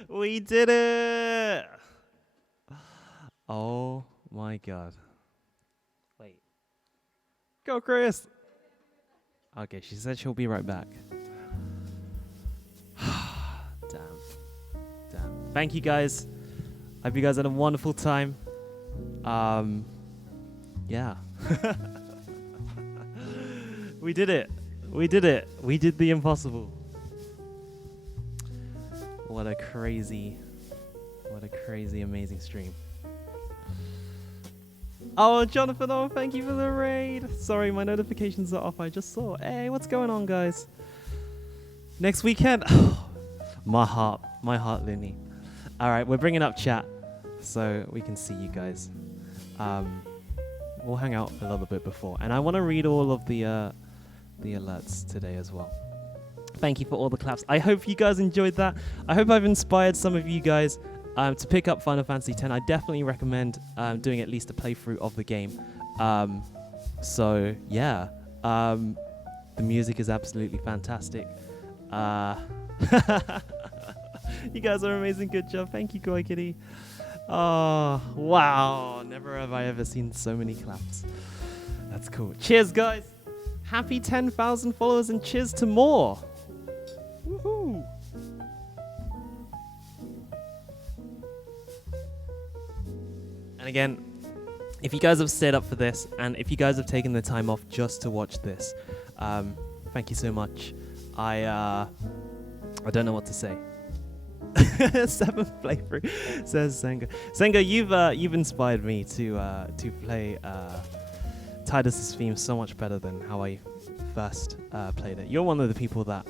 We did it! Oh my god. Wait. Go, Chris! Okay, she said she'll be right back. Damn. Thank you guys. Hope you guys had a wonderful time. Yeah. We did it. We did the impossible. What a crazy, amazing stream. Oh, Jonathan, thank you for the raid. Sorry, my notifications are off. I just saw. Hey, what's going on, guys? Next weekend. My heart, Looney. All right, we're bringing up chat so we can see you guys. We'll hang out a little bit before, and I want to read all of the alerts today as well. Thank you for all the claps. I hope you guys enjoyed that. I hope I've inspired some of you guys to pick up Final Fantasy X. I definitely recommend doing at least a playthrough of the game. So yeah, the music is absolutely fantastic. You guys are amazing. Good job. Thank you, Koi Kitty. Oh, wow. Never have I ever seen so many claps. That's cool. Cheers, guys. Happy 10,000 followers and cheers to more. Woohoo. And again, if you guys have stayed up for this and if you guys have taken the time off just to watch this, thank you so much. I don't know what to say. 7th playthrough, says Senga. Senga, you've inspired me to play Tidus's theme so much better than how I first played it. You're one of the people that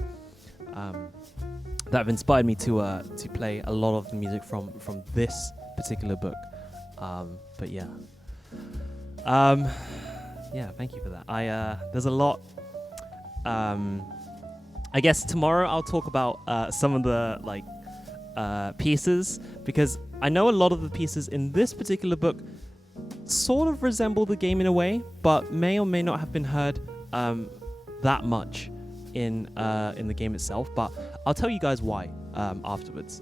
have inspired me to play a lot of the music from this particular book. But yeah, thank you for that. There's a lot. I guess tomorrow I'll talk about some of the pieces, because I know a lot of the pieces in this particular book sort of resemble the game in a way, but may or may not have been heard that much in the game itself. But I'll tell you guys why afterwards.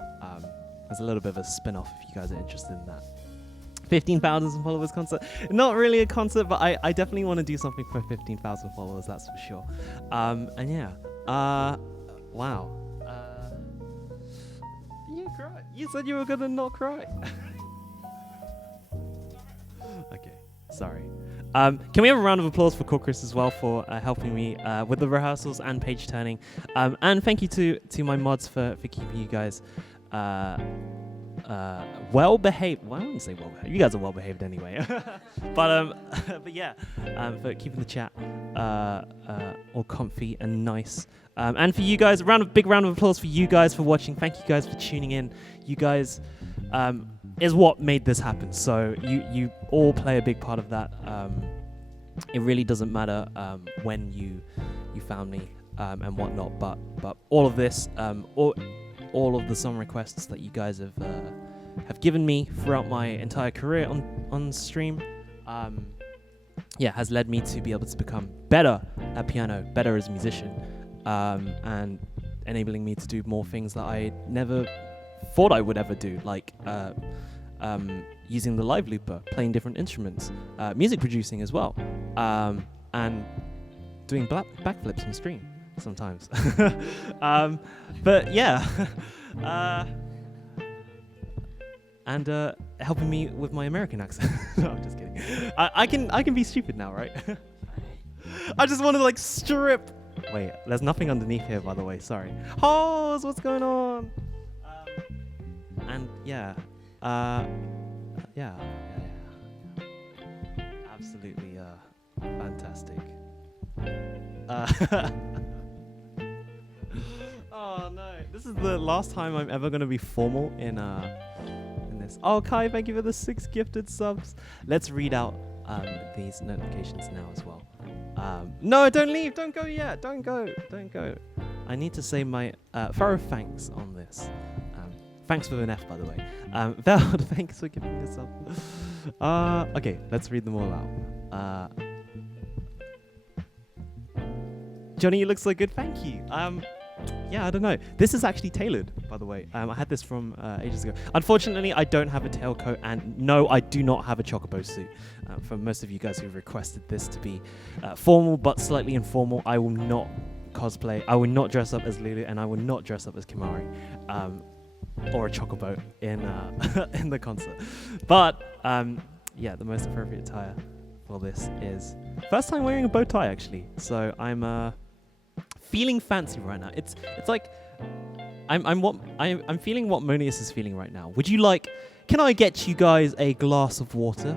There's a little bit of a spin-off if you guys are interested in that. 15,000 followers concert. Not really a concert, but I definitely want to do something for 15,000 followers, that's for sure. And yeah, wow. You cried. You said you were gonna not cry. Okay, sorry. Can we have a round of applause for Chris as well for helping me with the rehearsals and page turning? And thank you to my mods for keeping you guys well behaved. Well, I wouldn't say well behaved. You guys are well behaved anyway. but yeah, for keeping the chat all comfy and nice. And for you guys, a big round of applause for you guys for watching. Thank you guys for tuning in. You guys is what made this happen. So you all play a big part of that. It really doesn't matter when you found me and whatnot, but all of this, all of the song requests that you guys have given me throughout my entire career on stream, has led me to be able to become better at piano, better as a musician, and enabling me to do more things that I never thought I would ever do, like using the live looper, playing different instruments, music producing as well, and doing backflips on stream sometimes. But yeah, and helping me with my American accent. No, I'm just kidding. I can be stupid now, right? I just want to strip. Wait, there's nothing underneath here, by the way. Sorry. Hose, what's going on? And yeah. absolutely fantastic. Uh, oh no, this is the last time I'm ever gonna be formal in this. Oh, Kai, thank you for the 6 gifted subs. Let's read out these notifications now as well. No, don't leave, don't go yet, don't go. I need to say my thorough thanks on this. Thanks with an F, by the way. Val, thanks for giving this up. Okay, let's read them all out. Jonny, you look so good, thank you. Yeah, I don't know. This is actually tailored, by the way. I had this from ages ago. Unfortunately, I don't have a tailcoat, and no, I do not have a chocobo suit. For most of you guys who requested this to be formal but slightly informal, I will not cosplay. I will not dress up as Lulu, and I will not dress up as Kimari, or a chocobo in in the concert. But yeah, the most appropriate attire for this is first time wearing a bow tie actually. So I'm feeling fancy right now. It's like I'm feeling what Monius is feeling right now. Would you like? Can I get you guys a glass of water,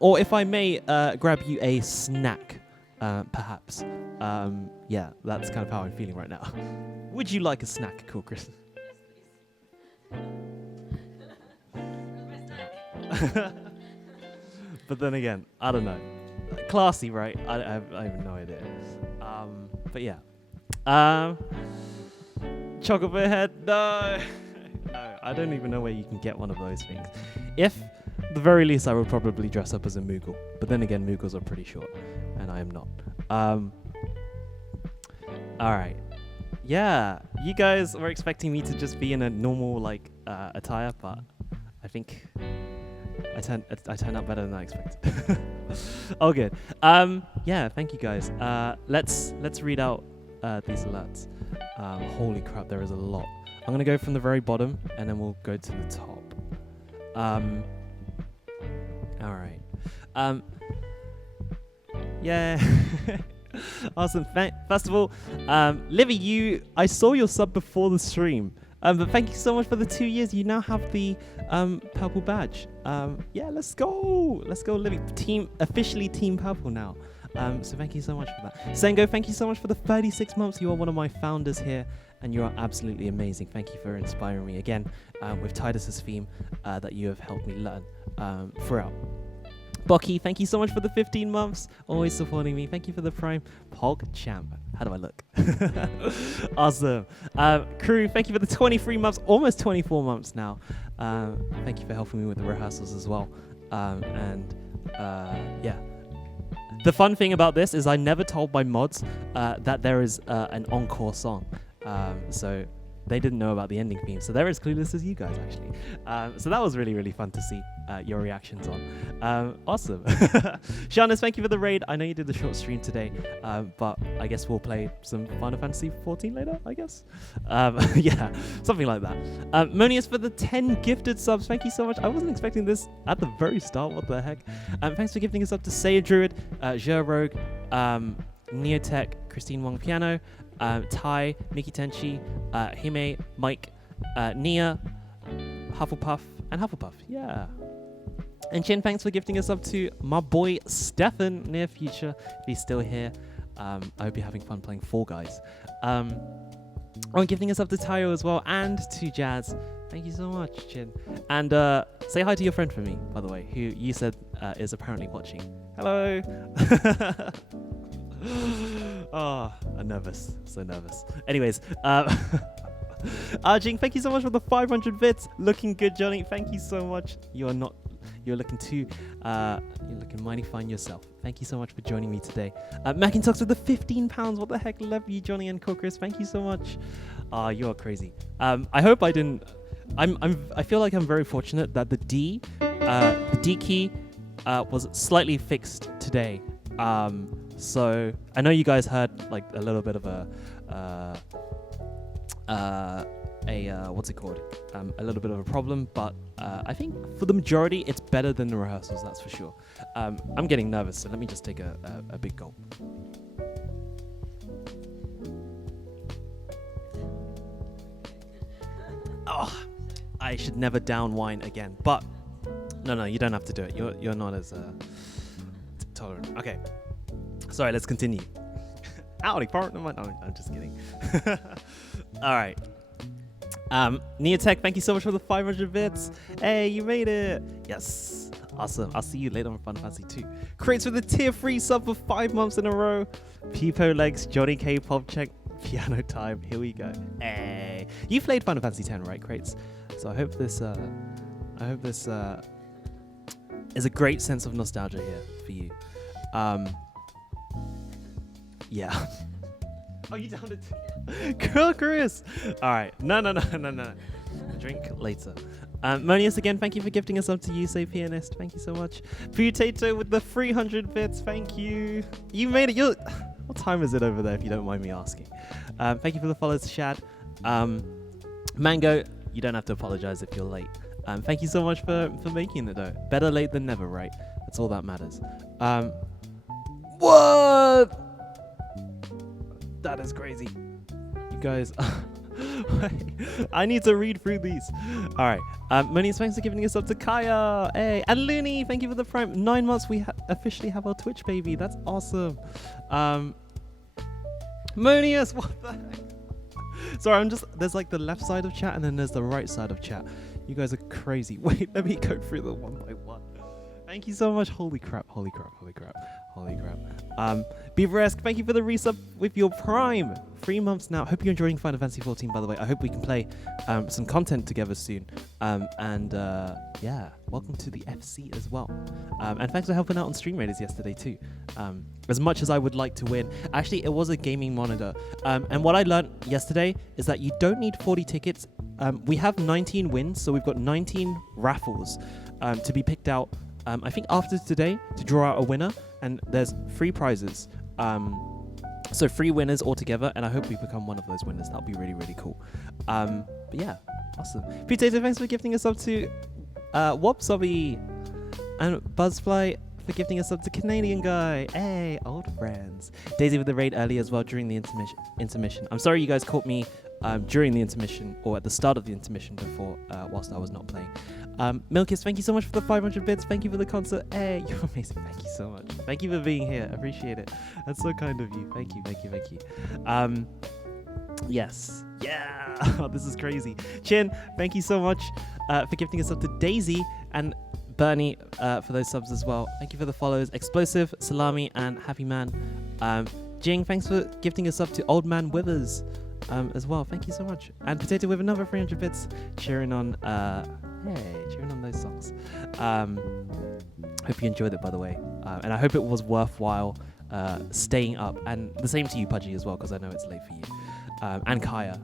or if I may, grab you a snack, perhaps? Yeah, that's kind of how I'm feeling right now. Would you like a snack, cool Chris? But then again, I don't know. Classy, right? I have no idea. But yeah. Chocolate head, no. No, I don't even know where you can get one of those things. If, at the very least, I would probably dress up as a Moogle. But then again, Moogles are pretty short, and I am not. Alright. Yeah, you guys were expecting me to just be in a normal, like, attire, but I think I turned out better than I expected. Oh, good. Yeah, thank you guys. Let's read out these alerts. Holy crap, there is a lot. I'm gonna go from the very bottom, and then we'll go to the top. All right. Yeah. Awesome. First of all, Livy, I saw your sub before the stream. But thank you so much for the 2 years. You now have the purple badge. Yeah, let's go, Livy. Officially Team Purple now. So thank you so much for that. Sengo, thank you so much for the 36 months. You are one of my founders here, and you are absolutely amazing. Thank you for inspiring me again with Titus's theme that you have helped me learn throughout. Bocky, thank you so much for the 15 months. Always supporting me. Thank you for the Prime. Pog Champ. How do I look? Awesome. Crew, thank you for the 23 months, almost 24 months now. Thank you for helping me with the rehearsals as well. Yeah. The fun thing about this is I never told my mods that there is an encore song. So they didn't know about the ending theme. So they're as clueless as you guys, actually. So that was really, really fun to see your reactions on. Awesome. Shanus, thank you for the raid. I know you did the short stream today, but I guess we'll play some Final Fantasy 14 later, I guess. Yeah, something like that. Monius for the 10 gifted subs. Thank you so much. I wasn't expecting this at the very start. What the heck? Thanks for gifting us up to Saya Druid, Rogue, Neotech, Christine Wong Piano, Tai, Miki Tenchi, Hime, Mike, Nia, Hufflepuff, and Hufflepuff. Yeah. And Chin, thanks for gifting us up to my boy Stefan, near future. If he's still here, I hope you're having fun playing Fall Guys. Gifting us up to Tayo as well, and to Jazz. Thank you so much, Chin. And say hi to your friend for me, by the way, who you said is apparently watching. Hello. Oh, I'm nervous. So nervous. Anyways, Jing, thank you so much for the 500 bits. Looking good, Jonny. Thank you so much. You're looking you're looking mighty fine yourself. Thank you so much for joining me today. Macintosh with the £15. What the heck? Love you, Jonny and Chris. Thank you so much. You are crazy. I hope I didn't. I feel like I'm very fortunate that the D key was slightly fixed today. So I know you guys heard like a little bit of what's it called? A little bit of a problem, but I think for the majority, it's better than the rehearsals, that's for sure. I'm getting nervous, so let me just take a big gulp. Oh, I should never down wine again, but no, you don't have to do it. You're not as tolerant. Okay. Sorry, let's continue. Howdy, partner. I'm just kidding. All right. Neotech, thank you so much for the 500 bits. Hey, you made it. Yes. Awesome. I'll see you later on Final Fantasy 2. Crates with a tier 3 sub for 5 months in a row. Peepo Legs, Johnny K, Pop Check, Piano Time. Here we go. Hey. You played Final Fantasy 10, right, Crates? So I hope this is a great sense of nostalgia here for you. Yeah. Oh, you down to Girl Chris. All right. No. Drink later. Monius again, thank you for gifting us up to you, say pianist. Thank you so much. Potato with the 300 bits. Thank you. You made it. What time is it over there, if you don't mind me asking? Thank you for the follows, Shad. Mango, you don't have to apologize if you're late. Thank you so much for making it, though. Better late than never, right? That's all that matters. What? That is crazy. You guys... I need to read through these. All right. Monius, thanks for giving us up to Kaya. Hey. And Looney, thank you for the prime. 9 months, we officially have our Twitch, baby. That's awesome. Monius, what the heck? Sorry, there's like the left side of chat and then there's the right side of chat. You guys are crazy. Wait, let me go through them one by one. Thank you so much. Holy crap. Beaveresque, thank you for the resub with your Prime. 3 months now. Hope you're enjoying Final Fantasy 14, by the way. I hope we can play some content together soon. Yeah, welcome to the FC as well. And thanks for helping out on Stream Raiders yesterday too. As much as I would like to win, actually it was a gaming monitor. And what I learned yesterday is that you don't need 40 tickets. We have 19 wins, so we've got 19 raffles to be picked out. I think after today to draw out a winner, and there's 3 prizes. So 3 winners altogether, and I hope we become one of those winners. That'll be really, really cool. But yeah, awesome. Potato, thanks for gifting us up to Wopsobby, and Buzzfly for gifting us up to Canadian Guy. Hey, old friends. Daisy with the raid early as well during the intermission. I'm sorry you guys caught me during the intermission or at the start of the intermission before whilst I was not playing. Milkis, thank you so much for the 500 bits. Thank you for the concert. Hey, you're amazing. Thank you so much. Thank you for being here. I appreciate it. That's so kind of you. Thank you. Yes. Yeah. Oh, this is crazy. Chin, thank you so much for gifting us up to Daisy and Bernie for those subs as well. Thank you for the follows. Explosive, Salami, and Happy Man. Jing, thanks for gifting us up to Old Man Withers as well. Thank you so much. And Potato with another 300 bits. Cheering on those songs. Hope you enjoyed it, by the way. And I hope it was worthwhile staying up. And the same to you, Pudgy, as well, because I know it's late for you. And Kaya.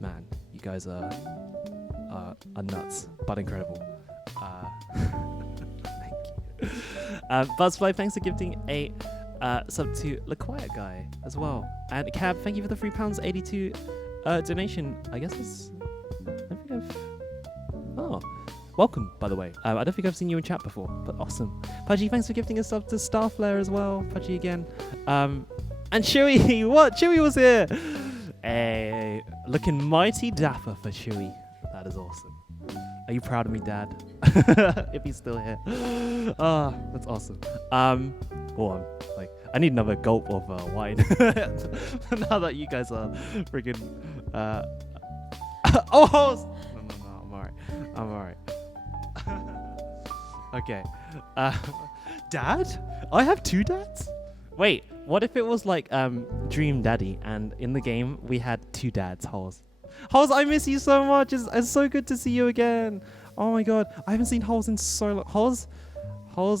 Man, you guys are nuts, but incredible. Thank you. Buzzfly, thanks for gifting a sub to The Quiet Guy as well. And Cab, thank you for the £3.82 donation. I guess it's... welcome, by the way. I don't think I've seen you in chat before, but awesome. Pudgy, thanks for gifting a sub to Starflare as well. Pudgy again. And Chewy, what? Chewy was here. Hey, looking mighty dapper for Chewy. That is awesome. Are you proud of me, Dad? If he's still here. That's awesome. I need another gulp of wine. Now that you guys are freaking... No, I'm alright. Okay. Dad? I have 2 dads? Wait, what if it was like Dream Daddy and in the game we had 2 dads, Holes? Holes, I miss you so much. It's so good to see you again. Oh my god. I haven't seen Holes in so long. Holes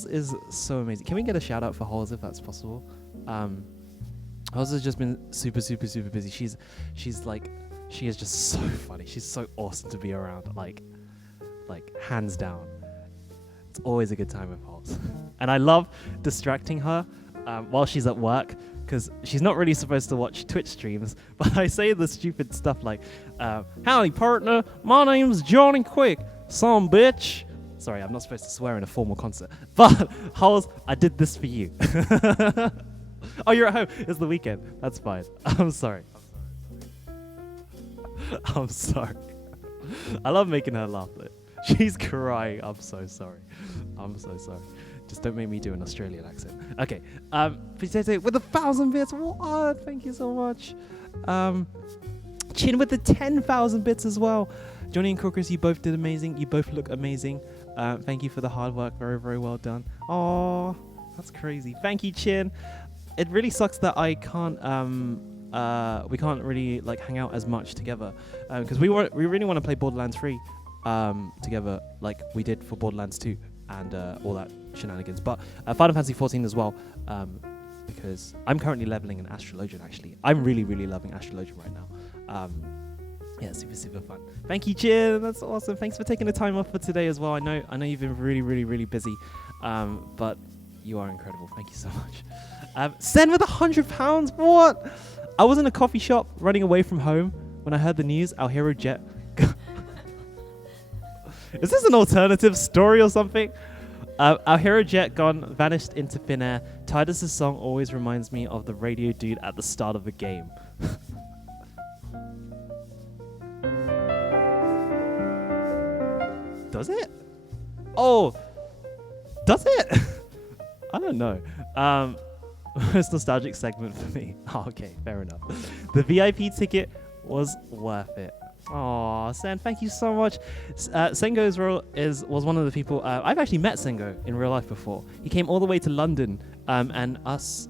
is so amazing. Can we get a shout out for Holes if that's possible? Holes has just been super busy. She is just so funny. She's so awesome to be around. Like hands down. It's always a good time with Holes. And I love distracting her while she's at work, because she's not really supposed to watch Twitch streams, but I say the stupid stuff like, howdy partner, my name's Jonny Kuik, some bitch. Sorry, I'm not supposed to swear in a formal concert, but Holes, I did this for you. Oh, you're at home. It's the weekend. That's fine. I'm sorry. I'm sorry. I love making her laugh though. She's crying. I'm so sorry. Just don't make me do an Australian accent. Okay. Potato with 1,000 bits. What? Thank you so much. Chin with the 10,000 bits as well. Jonny and Crocus, you both did amazing. You both look amazing. Thank you for the hard work. Very, very well done. Oh, that's crazy. Thank you, Chin. It really sucks that I can't. We can't really like hang out as much together because we really want to play Borderlands 3 together, like we did for Borderlands 2 and all that shenanigans. But Final Fantasy 14 as well, because I'm currently leveling an Astrologian. Actually, I'm really, really loving Astrologian right now. Yeah, super, super fun. Thank you, Jin. That's awesome. Thanks for taking the time off for today as well. I know you've been really, really, really busy, but you are incredible. Thank you so much. Send with £100. What? I was in a coffee shop running away from home when I heard the news. Our hero Jet. Is this an alternative story or something? Our hero Jet gone, vanished into thin air. Titus's song always reminds me of the radio dude at the start of the game. Does it? Oh, does it? I don't know. Most nostalgic segment for me. Oh, okay, fair enough. The VIP ticket was worth it. Aw, Sen, thank you so much. Sengo was one of the people. I've actually met Sengo in real life before. He came all the way to London, and us,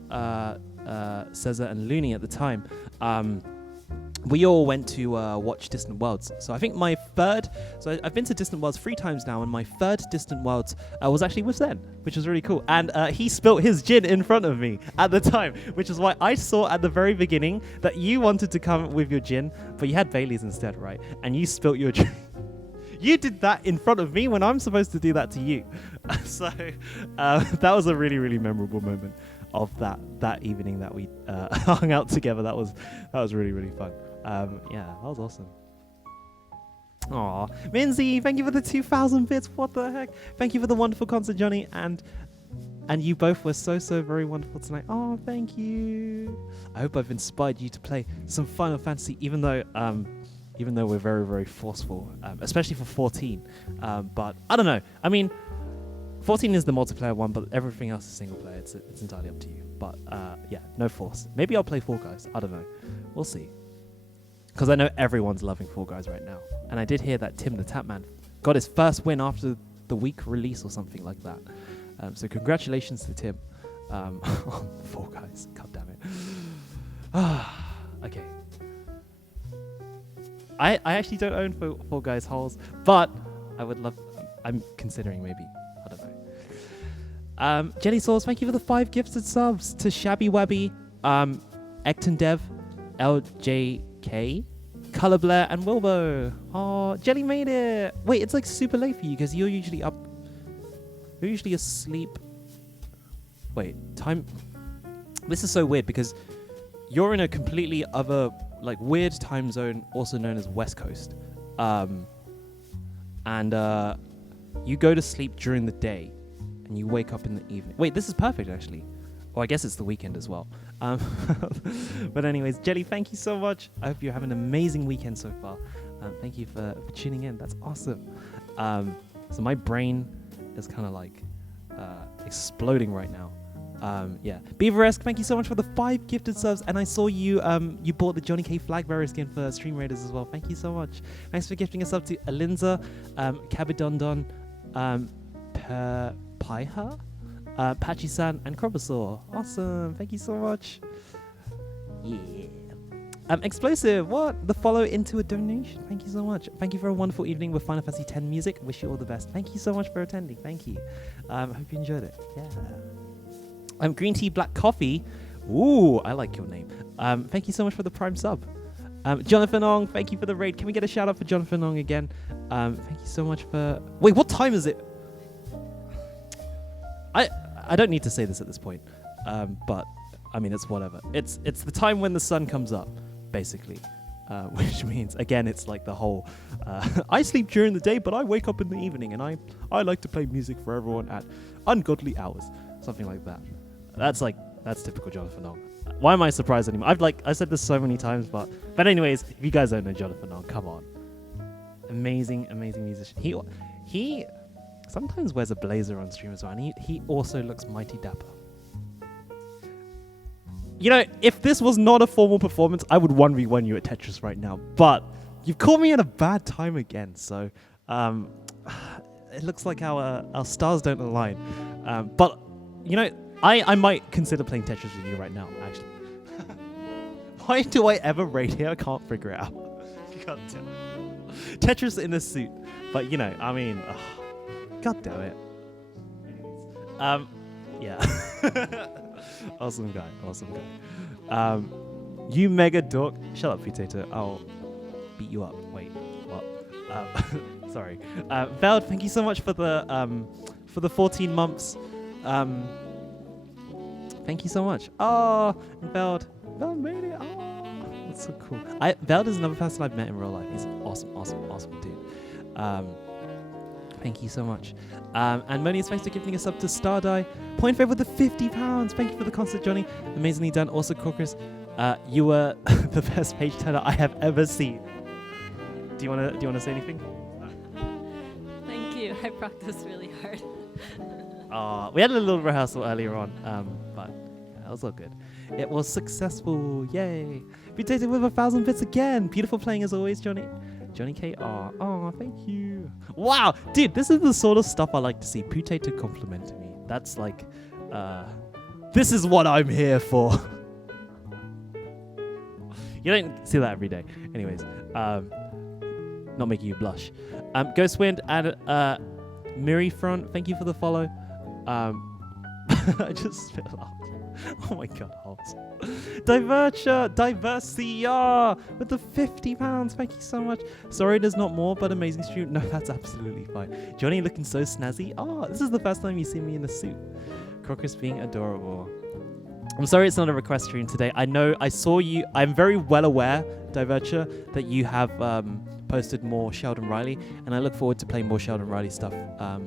Cesar and Looney at the time, we all went to watch Distant Worlds. So I think my third, I've been to Distant Worlds 3 times now, and my third Distant Worlds was actually with Zen, which was really cool. And he spilt his gin in front of me at the time, which is why I saw at the very beginning that you wanted to come with your gin, but you had Bailey's instead, right? And you spilt your gin. You did that in front of me when I'm supposed to do that to you. So that was a really, really memorable moment of that evening that we hung out together. That was really, really fun. Yeah, that was awesome. Aw, Minzy, thank you for the 2,000 bits. What the heck? Thank you for the wonderful concert, Jonny, and you both were so very wonderful tonight. Oh, thank you. I hope I've inspired you to play some Final Fantasy, even though we're very, very forceful, especially for 14. But I don't know. I mean, 14 is the multiplayer one, but everything else is single player. It's entirely up to you. But yeah, no force. Maybe I'll play Fall Guys. I don't know. We'll see. Because I know everyone's loving Fall Guys right now. And I did hear that Tim the Tapman got his first win after the week release or something like that. So congratulations to Tim on Fall Guys. God damn it. Okay. I actually don't own Fall Guys holes, but I would love... I'm considering maybe. I don't know. Jenny Sauce, thank you for the 5 gifted subs to Shabby Wabby, Ecton Dev, LJK, Color Blair, and Wilbo. Oh, Jenny made it. Wait, it's like super late for you because you're usually up. You're usually asleep. Wait, time. This is so weird because you're in a completely other, like, weird time zone, also known as West Coast. And you go to sleep during the day and you wake up in the evening. Wait, this is perfect actually. Oh, I guess it's the weekend as well. But anyways, Jelly, thank you so much. I hope you have an amazing weekend so far. Thank you for tuning in. That's awesome. So my brain is kind of like exploding right now. Yeah, Beaveresque, thank you so much for the 5 gifted subs. And I saw you you bought the Johnny K Flagbearer skin for Stream Raiders as well. Thank you so much. Thanks for gifting us up to Alinza, Cabidondon, Paiha, Pachi-san, and Crobasaur. Awesome. Thank you so much. Yeah. Explosive, what? The follow into a donation. Thank you so much. Thank you for a wonderful evening with Final Fantasy X music. Wish you all the best. Thank you so much for attending. Thank you. Hope you enjoyed it. Yeah. Green Tea Black Coffee. Ooh, I like your name. Thank you so much for the Prime sub. Jonathan Ong, thank you for the raid. Can we get a shout out for Jonathan Ong again? Thank you so much for... Wait, what time is it? I don't need to say this at this point, but I mean, it's whatever. It's the time when the sun comes up, basically, which means, again, it's like the whole, I sleep during the day, but I wake up in the evening, and I like to play music for everyone at ungodly hours, something like that. That's typical Jonathan Ong. Why am I surprised anymore? I said this so many times, but anyways, if you guys don't know Jonathan Ong, come on. Amazing musician. sometimes wears a blazer on stream as well, and he also looks mighty dapper. You know, if this was not a formal performance, I would 1v1 you at Tetris right now, but you've caught me at a bad time again, so it looks like our stars don't align. But, you know, I might consider playing Tetris with you right now, actually. Why do I ever raid here? I can't figure it out. God damn it. Tetris in a suit. But, you know, I mean, God damn it. Yeah. Awesome guy. You mega dork. Shut up, Potato. I'll beat you up. Wait, what? Sorry. Veld, thank you so much for the 14 months. Thank you so much. Oh, Veld made it. Oh, that's so cool. Veld is another person I've met in real life. He's awesome dude. Thank you so much. And Moni, thanks for giving us up to Stardie. Point Fave with the £50. Thank you for the concert, Jonny. Amazingly done. Also, Crocus, you were the best page turner I have ever seen. Do you wanna say anything? Thank you. I practiced really hard. We had a little rehearsal earlier on, but that was all good. It was successful. Yay! Potato with 1,000 bits again. Beautiful playing as always, Jonny. Johnny KR. Oh, thank you. Wow, dude, this is the sort of stuff I like to see. Potato complimenting me. That's like, this is what I'm here for. You don't see that every day. Anyways, not making you blush. Ghostwind and Mirifront, thank you for the follow. I just spit out. Oh my god, Hobbs. Diversia with the £50. Thank you so much. Sorry there's not more, but amazing stream. No, that's absolutely fine. Johnny looking so snazzy. Oh, this is the first time you see me in a suit. Crocus being adorable. I'm sorry it's not a request stream today. I know I saw you. I'm very well aware, Divertia, that you have posted more Sheldon Riley, and I look forward to playing more Sheldon Riley stuff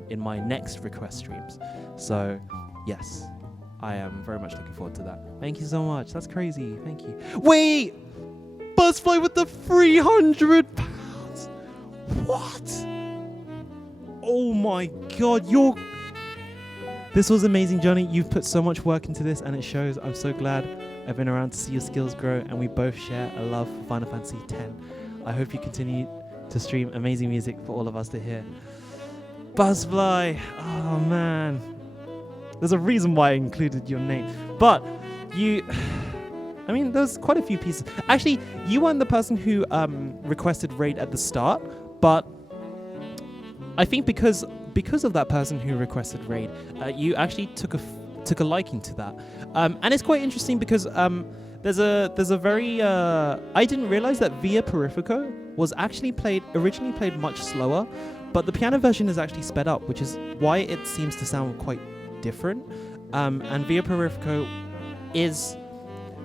in my next request streams. So, yes. I am very much looking forward to that. Thank you so much. That's crazy. Thank you. Wait! Buzzfly with the £300! What? Oh my god, This was amazing, Johnny. You've put so much work into this and it shows. I'm so glad I've been around to see your skills grow and we both share a love for Final Fantasy X. I hope you continue to stream amazing music for all of us to hear. Buzzfly! Oh man. There's a reason why I included your name. But there's quite a few pieces. Actually, you weren't the person who requested raid at the start, but I think because of that person who requested raid, you actually took a liking to that. And it's quite interesting because there's a very I didn't realize that Via Purifico was actually originally played much slower, but the piano version is actually sped up, which is why it seems to sound quite different. And Via Purifico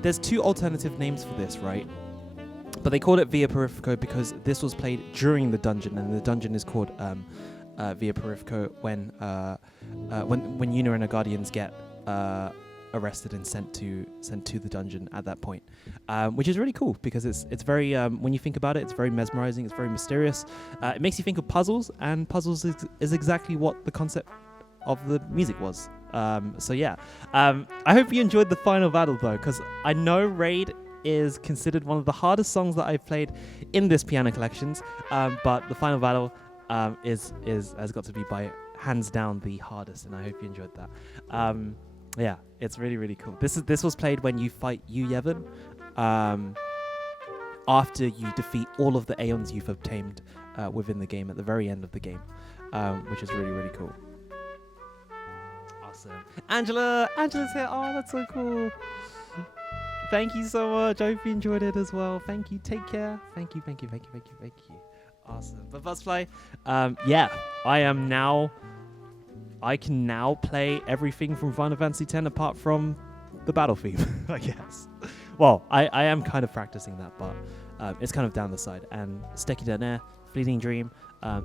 there's two alternative names for this, right? But they called it Via Purifico because this was played during the dungeon, and the dungeon is called Via Purifico when Yuna and her guardians get arrested and sent to the dungeon at that point, which is really cool because it's very when you think about it, it's very mesmerizing, it's very mysterious. It makes you think of puzzles, and puzzles is exactly what the concept of the music was. So yeah, I hope you enjoyed the final battle though, because I know Raid is considered one of the hardest songs that I've played in this piano collections, but the final battle has got to be by hands down the hardest, and I hope you enjoyed that. Yeah, it's really, really cool. This was played when you fight Yu Yevon, after you defeat all of the Aeons you've obtained within the game at the very end of the game, which is really, really cool. Awesome. Angela's here. Oh, that's so cool. Thank you so much. I hope you enjoyed it as well. Thank you. Take care. Thank you. Awesome. But Buzzfly, yeah, I can now play everything from Final Fantasy X apart from the battle theme, I guess. Well, I am kind of practicing that, but it's kind of down the side. And Stecky Dernier, Fleeting Dream,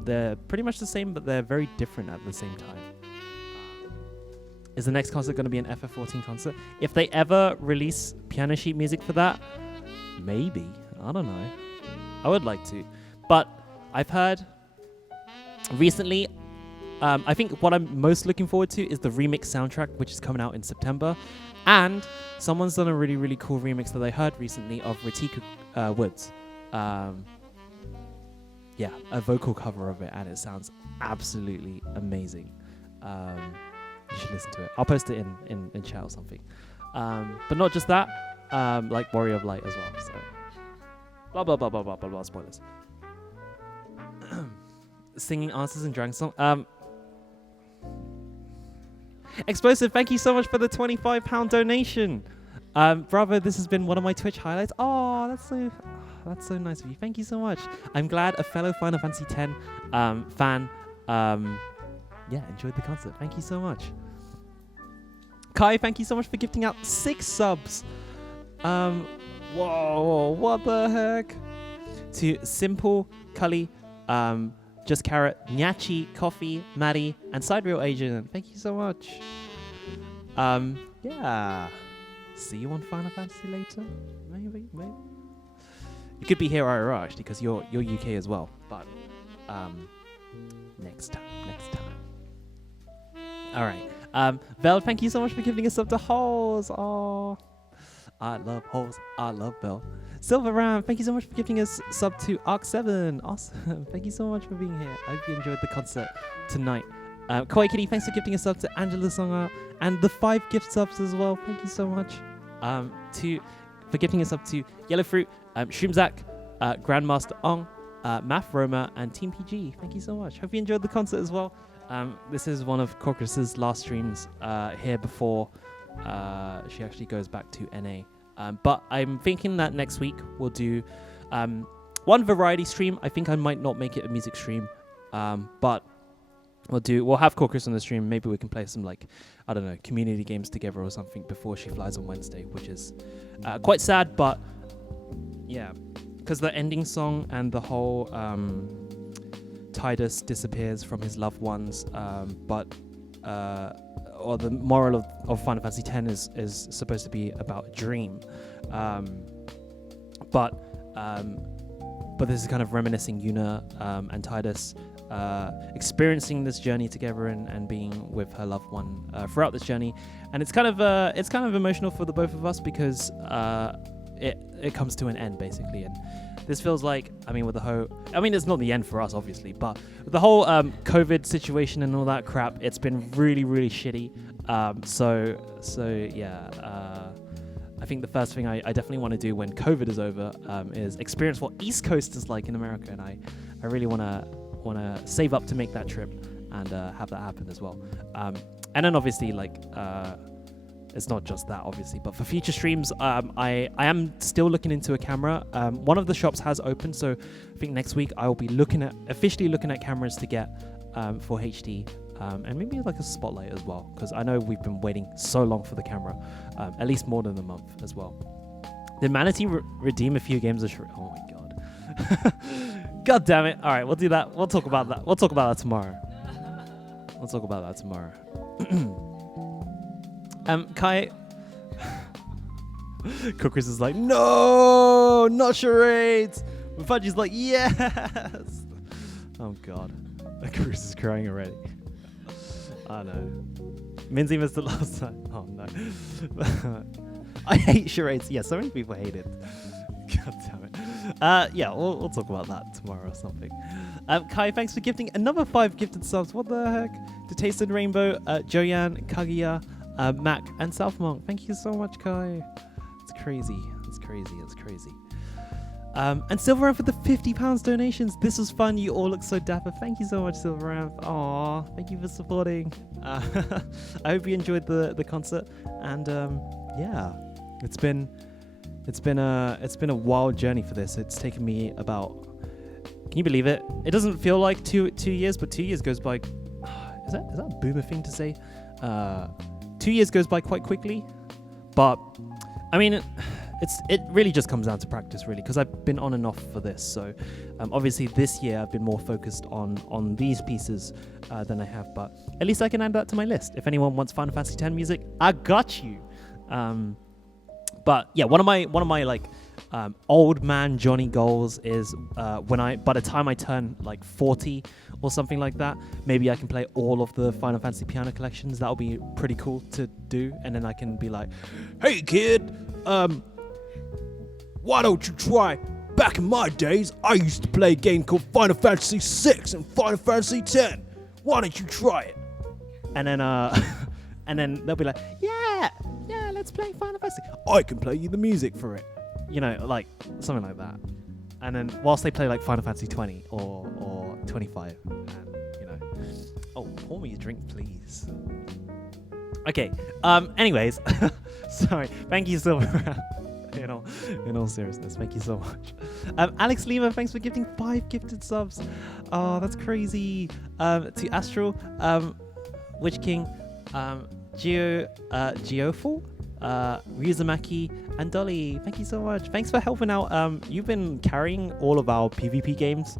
they're pretty much the same, but they're very different at the same time. Is the next concert going to be an FF14 concert? If they ever release piano sheet music for that, maybe. I don't know. I would like to. But I've heard recently, I think what I'm most looking forward to is the remix soundtrack, which is coming out in September. And someone's done a really, really cool remix that I heard recently of Recital Woods. Yeah, a vocal cover of it, and it sounds absolutely amazing. You should listen to it. I'll post it in chat or something. But not just that, like Warrior of Light as well. So blah blah blah blah blah blah blah. Spoilers. Singing answers in Dragon Song. Explosive, thank you so much for the £25 donation. Bravo, this has been one of my Twitch highlights. Oh, that's so nice of you. Thank you so much. I'm glad a fellow Final Fantasy X fan enjoyed the concert. Thank you so much. Kai, thank you so much for gifting out 6 subs. Whoa, what the heck? To Simple, Cully, Just Carrot, Nyachi, Coffee, Maddie, and Sidereal Agent. Thank you so much. Yeah. See you on Final Fantasy later. Maybe. You could be here IRL actually, because you're UK as well. But next time. All right. Belle, thank you so much for giving us up to Holes. Oh, I love Holes. I love Belle. Silver Ram, thank you so much for giving us sub to Arc7. Awesome. Thank you so much for being here. I hope you enjoyed the concert tonight. Kawaii Kitty, thanks for gifting us up to Angela Songa and the 5 gift subs as well. Thank you so much. For gifting us up to Yellow Fruit, Shroomzak, Grandmaster Ong, Math Roma, and Team PG. Thank you so much. Hope you enjoyed the concert as well. This is one of Corcus's last streams here before she actually goes back to NA. But I'm thinking that next week we'll do one variety stream. I think I might not make it a music stream, but we'll have Corcus on the stream. Maybe we can play some, like, I don't know, community games together or something before she flies on Wednesday, which is quite sad, but yeah, because the ending song and the whole Tidus disappears from his loved ones, or the moral of Final Fantasy X is supposed to be about a dream, but this is kind of reminiscing Yuna and Tidus experiencing this journey together and being with her loved one throughout this journey, and it's kind of emotional for the both of us because it comes to an end basically, and this feels like, with the whole, it's not the end for us obviously, but the whole COVID situation and all that crap, it's been really, really shitty. So yeah, I think the first thing I definitely want to do when COVID is over is experience what East Coast is like in America, and I really want to save up to make that trip and have that happen as well. And then obviously, like, it's not just that obviously, but for future streams, I am still looking into a camera. One of the shops has opened, so I think next week I will be officially looking at cameras to get for HD, and maybe like a spotlight as well, because I know we've been waiting so long for the camera, at least more than a month as well. Did Manatee redeem a few games of Oh my god. God damn it. All right, we'll do that. We'll talk about that tomorrow. Kai. Cookers is like, no, not charades. Fudgy's like, yes. Oh god. Cookers is crying already. I know. Minzy missed the last time. Oh no. I hate charades. Yeah, so many people hate it. God damn it. Yeah, we'll talk about that tomorrow or something. Kai, thanks for gifting another 5 gifted subs. What the heck? To Tasted Rainbow, Joyan, Kaguya, Mac, and South Monk. Thank you so much, Kai. It's crazy. And Silveramp for the £50 donations. This was fun. You all look so dapper. Thank you so much, Silveramp. Aw, thank you for supporting. I hope you enjoyed the concert. And yeah, it's been a wild journey for this. It's taken me about, can you believe it? It doesn't feel like two years, but 2 years goes by. Is that a boomer thing to say? 2 years goes by quite quickly, but it really just comes down to practice, really, because I've been on and off for this. So obviously this year I've been more focused on these pieces than I have, but at least I can add that to my list. If anyone wants Final Fantasy X music, I got you. But yeah, one of my like old man Jonny goals is by the time I turn like 40 or something like that, maybe I can play all of the Final Fantasy piano collections. That'll be pretty cool to do, and then I can be like, hey kid, why don't you try? Back in my days, I used to play a game called Final Fantasy 6 and Final Fantasy 10. Why don't you try it? And then and then they'll be like, yeah, let's play Final Fantasy. I can play you the music for it. You know, like something like that. And then whilst they play like Final Fantasy 20 or 25, and you know, oh, pour me a drink, please. Okay. Anyways, sorry. Thank you so much. In all seriousness, thank you so much. Alex Lima, thanks for gifting 5 gifted subs. Oh, that's crazy. To Astral, Witch King, Geoful, Ryuzumaki, and Dolly, thank you so much. Thanks for helping out. You've been carrying all of our PvP games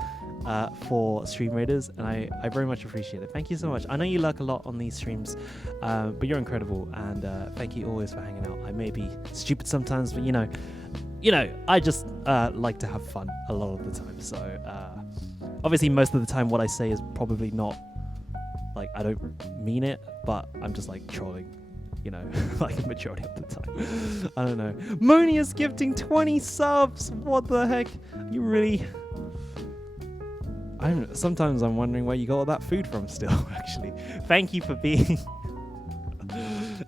for Stream Raiders, and I very much appreciate it. Thank you so much. I know you lurk a lot on these streams, but you're incredible, and thank you always for hanging out. I may be stupid sometimes, but you know, I just like to have fun a lot of the time. So obviously, most of the time, what I say is probably not like I don't mean it, but I'm just like trolling. You know, like a majority of the time. I don't know. Moni is gifting 20 subs. What the heck? You really... Sometimes I'm wondering where you got all that food from still, actually. Thank you for being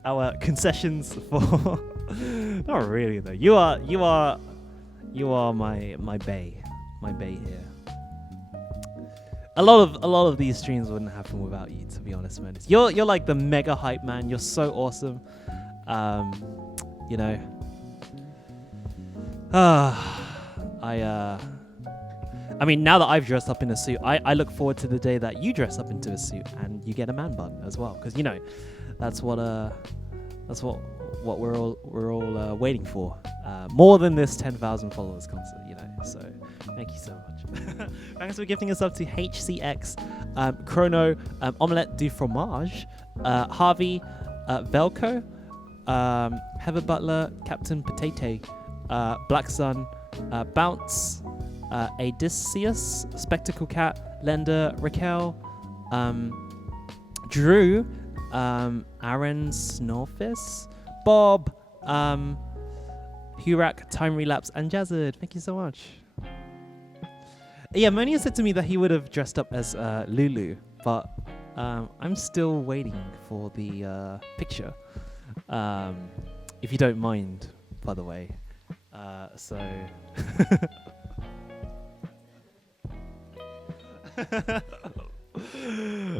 our concessions for... Not really, though. You are my bae. My bae here. A lot of these streams wouldn't happen without you, to be honest, man. You're like the mega hype man. You're so awesome. You know. I mean, now that I've dressed up in a suit, I look forward to the day that you dress up into a suit and you get a man bun as well, because you know, that's what we're all waiting for. More than this 10,000 followers concert, you know. So thank you so much. Thanks for gifting us up to HCX, Chrono, Omelette du Fromage, Harvey, Velco, Heather Butler, Captain Potato, Black Sun, Bounce, Odysseus, Spectacle Cat, Lender, Raquel, Drew, Aaron Snorfis, Bob, Hurak, Time Relapse, and Jazzard. Thank you so much. Yeah, Monia said to me that he would have dressed up as Lulu, but I'm still waiting for the picture. If you don't mind, by the way. So...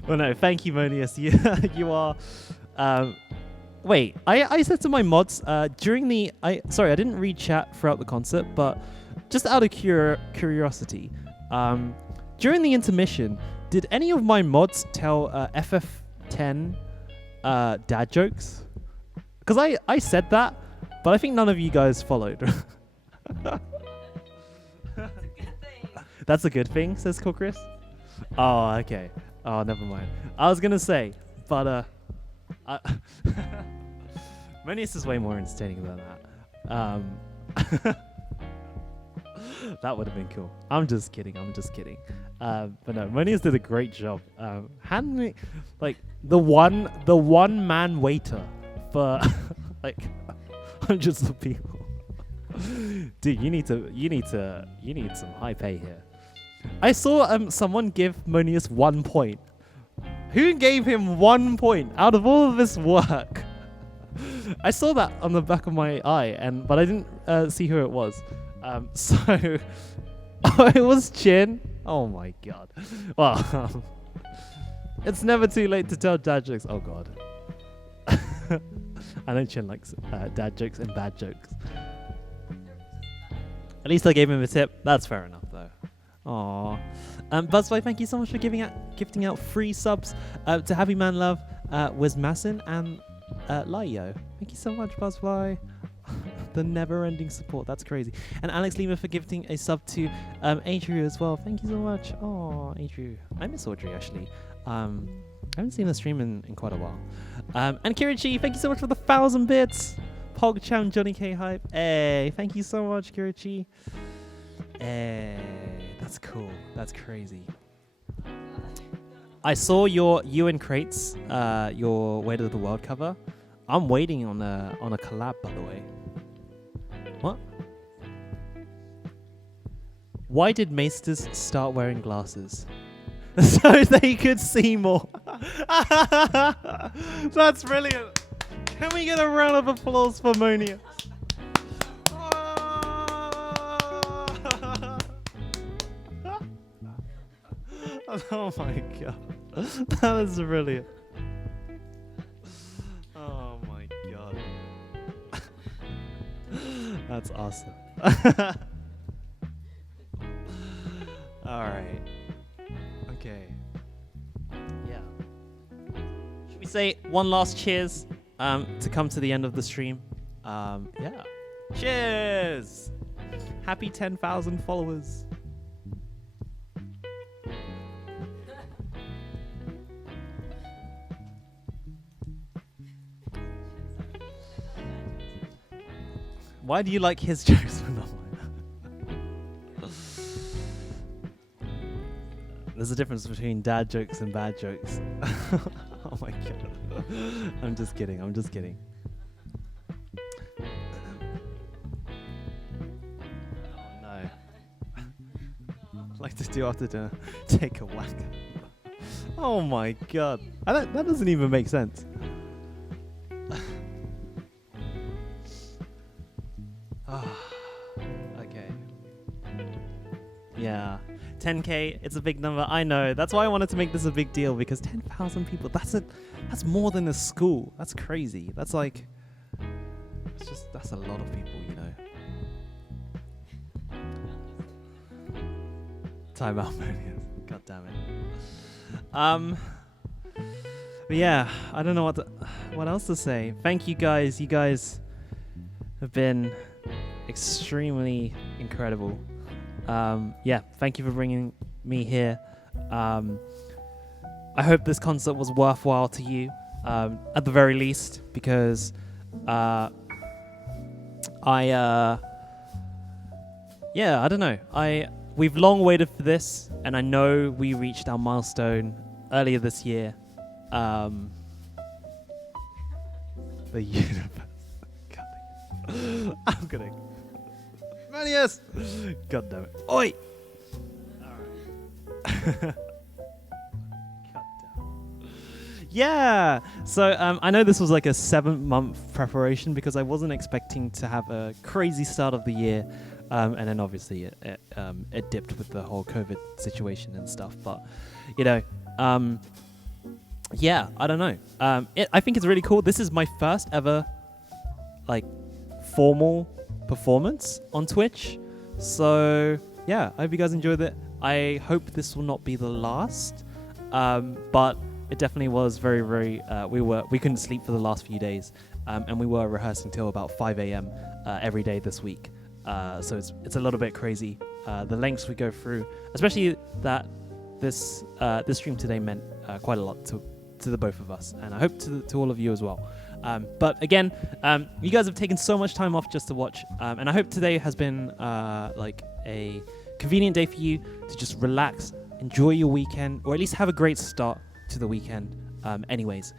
Well, no, thank you, Monius. You are... wait, I said to my mods, during the... Sorry, I didn't read chat throughout the concert, but just out of curiosity, during the intermission, did any of my mods tell FF10 dad jokes? Because I said that, but I think none of you guys followed. That's a good thing, says Cool Chris. Oh, okay. Oh, never mind. I was gonna say, but Monius is way more entertaining than that. That would have been cool. I'm just kidding. But no, Monius did a great job. Hand me like the one man waiter for like hundreds of people. Dude, you need some high pay here. I saw someone give Monius 1 point. Who gave him 1 point out of all of this work? I saw that on the back of my eye, but I didn't see who it was. So it was Chin. Oh my god. Well, it's never too late to tell dad jokes. Oh god. I know Chin likes dad jokes and bad jokes. At least I gave him a tip. That's fair enough, though. Aww. Buzzfly, thank you so much for gifting out free subs to Happy Man Love, Wiz Masson, and Laio. Thank you so much, Buzzfly. The never-ending support. That's crazy. And Alex Lima for gifting a sub to Adriu as well. Thank you so much. Oh, Adriu. I miss Audrey, actually. I haven't seen her stream in quite a while. And Kirichi, thank you so much for the 1,000 bits. PogChamp, Johnny K Hype. Hey, thank you so much, Kirichi. Hey, that's cool. That's crazy. I saw you and Crates, your Weight of the World cover. I'm waiting on a collab, by the way. What? Why did Maesters start wearing glasses? So they could see more. That's brilliant. Can we get a round of applause for Monius? Oh my god. That is brilliant. Oh my god. That's awesome. Alright. Okay. Yeah. Should we say one last cheers to come to the end of the stream? Yeah. Cheers! Happy 10,000 followers. Why do you like his jokes but not mine? There's a difference between dad jokes and bad jokes. Oh my god. I'm just kidding. I'm just kidding. Oh no. I'd like to do after dinner. Take a whack. Oh my god. That doesn't even make sense. Okay. Yeah. 10K, it's a big number. I know. That's why I wanted to make this a big deal, because 10,000 people, that's more than a school. That's crazy. That's like that's a lot of people, you know. Time out, Monius. God damn it. But yeah, I don't know what else to say. Thank you guys. You guys have been extremely incredible. Yeah, thank you for bringing me here. I hope this concert was worthwhile to you, at the very least, because I don't know. We've long waited for this, and I know we reached our milestone earlier this year. The universe. God, I'm gonna. Yes. God damn it. Oi! Alright. God damn. Yeah! So I know this was like a 7-month preparation, because I wasn't expecting to have a crazy start of the year. And then obviously it dipped with the whole COVID situation and stuff. But, you know, yeah, I don't know. I think it's really cool. This is my first ever, like, formal performance on Twitch. So yeah, I hope you guys enjoyed it. I hope this will not be the last, but it definitely was very, very we couldn't sleep for the last few days, and we were rehearsing till about 5 a.m. Every day this week. So it's a little bit crazy, the lengths we go through, especially that this stream today meant quite a lot to the both of us, and I hope to all of you as well. But again, you guys have taken so much time off just to watch, and I hope today has been like a convenient day for you to just relax, enjoy your weekend, or at least have a great start to the weekend. Anyways,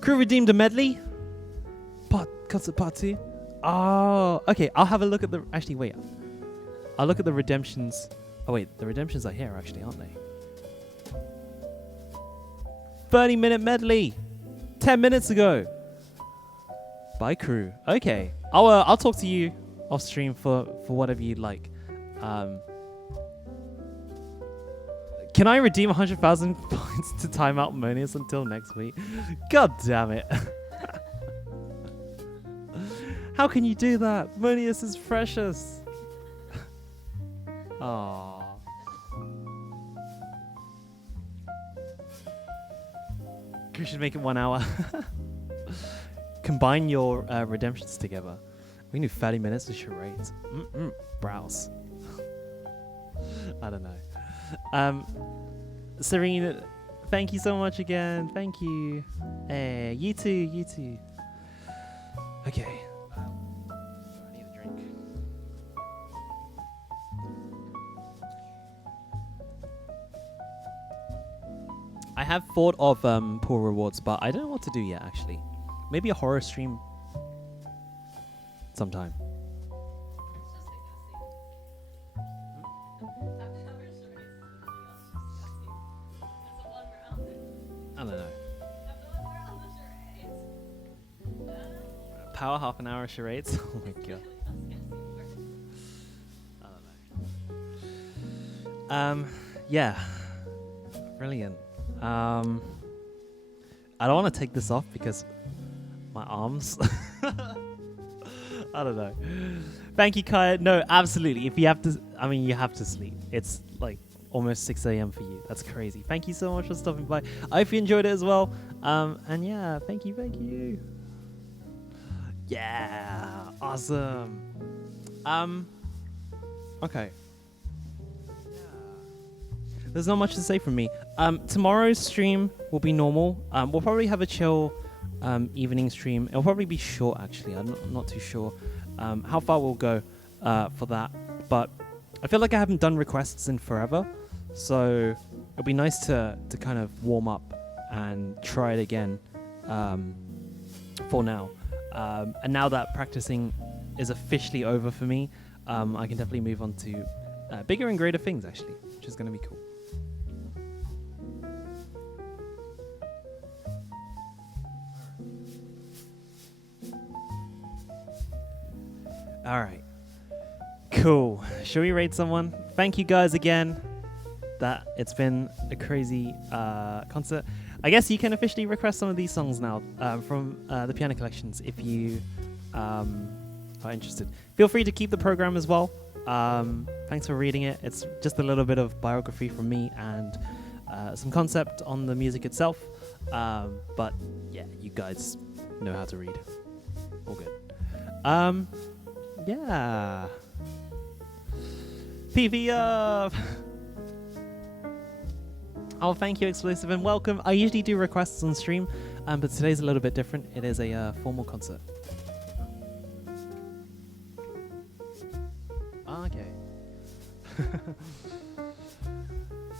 crew redeemed a medley. Concert part 2. Oh, okay. I'll have a look at the. Actually, wait. I'll look at the redemptions. Oh wait, the redemptions are here actually, aren't they? 30-minute medley, 10 minutes ago. Bye, crew. Okay, I'll talk to you off stream for whatever you'd like. Can I redeem 100,000 points to time out Monius until next week? God damn it! How can you do that? Monius is precious. Aww. We should make it 1 hour. Combine your redemptions together. We need 30 minutes of charades. Browse. I don't know. Serena, thank you so much again. Thank you. Hey, you too, you too. Okay. I need a drink. I have thought of pool rewards, but I don't know what to do yet, actually. Maybe a horror stream sometime. I don't know. Power half an hour charades? Oh my god. I don't know. Yeah. Brilliant. I don't want to take this off because my arms. I don't know. Thank you, Kaya. No, absolutely. If you have to, I mean, you have to sleep. It's like almost 6 a.m. for you. That's crazy. Thank you so much for stopping by. I hope you enjoyed it as well. And yeah, thank you. Yeah, awesome. Okay. There's not much to say from me. Tomorrow's stream will be normal. We'll probably have a chill evening stream. It'll probably be short, actually. I'm not too sure how far we'll go for that. But I feel like I haven't done requests in forever. So it'll be nice to kind of warm up and try it again for now. And now that practicing is officially over for me, I can definitely move on to bigger and greater things, actually, which is going to be cool. All right. Cool. Shall we rate someone? Thank you guys again. It's been a crazy concert. I guess you can officially request some of these songs now from the piano collections if you are interested. Feel free to keep the program as well. Thanks for reading it. It's just a little bit of biography from me and some concept on the music itself. But yeah, you guys know how to read. All good. Yeah. PV up! Oh, thank you, Explosive, and welcome. I usually do requests on stream, but today's a little bit different. It is a formal concert. Oh, okay.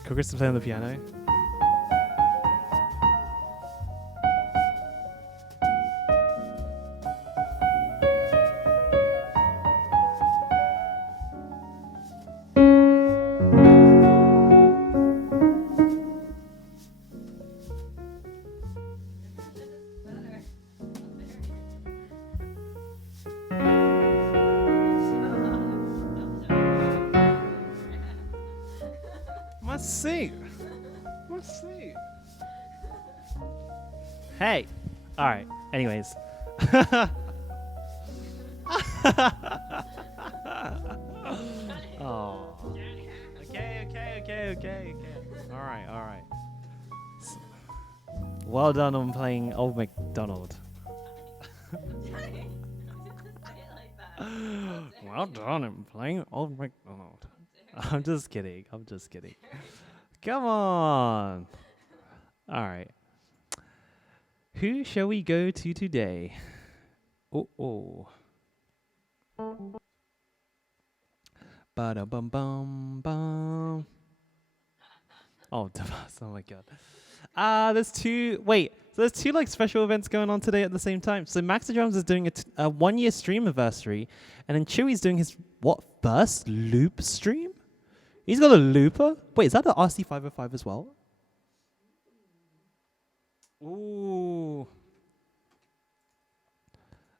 Kuik to play on the piano. Let's see. Hey. All right. Anyways. Oh. Okay. All right. Well done on playing Old MacDonald. Well done on playing Old MacDonald. I'm just kidding. Come on. All right. Who shall we go to today? Oh. Ba-da-bum-bum-bum. Oh, Devas. Oh my god. There's two like special events going on today at the same time. So Max Drums is doing a 1 year stream anniversary, and then Chewy's doing his first loop stream? He's got a looper? Wait, is that the RC505 as well? Ooh.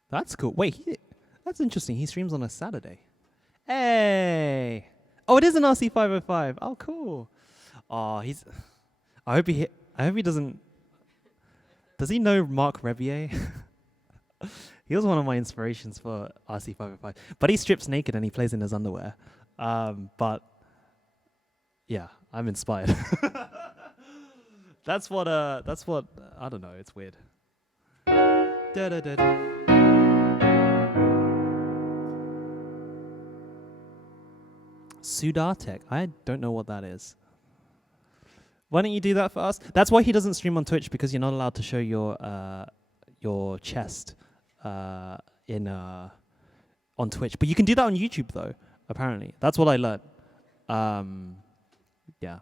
That's cool. Wait, that's interesting. He streams on a Saturday. Hey. Oh, it is an RC505. Oh, cool. Oh, I hope he doesn't. Does he know Marc Rebier? He was one of my inspirations for RC505. But he strips naked and he plays in his underwear. But yeah, I'm inspired. That's what I don't know, it's weird. Sudartech. I don't know what that is. Why don't you do that for us? That's why he doesn't stream on Twitch, because you're not allowed to show your chest in on Twitch. But you can do that on YouTube though. Apparently, that's what I learned. Yeah.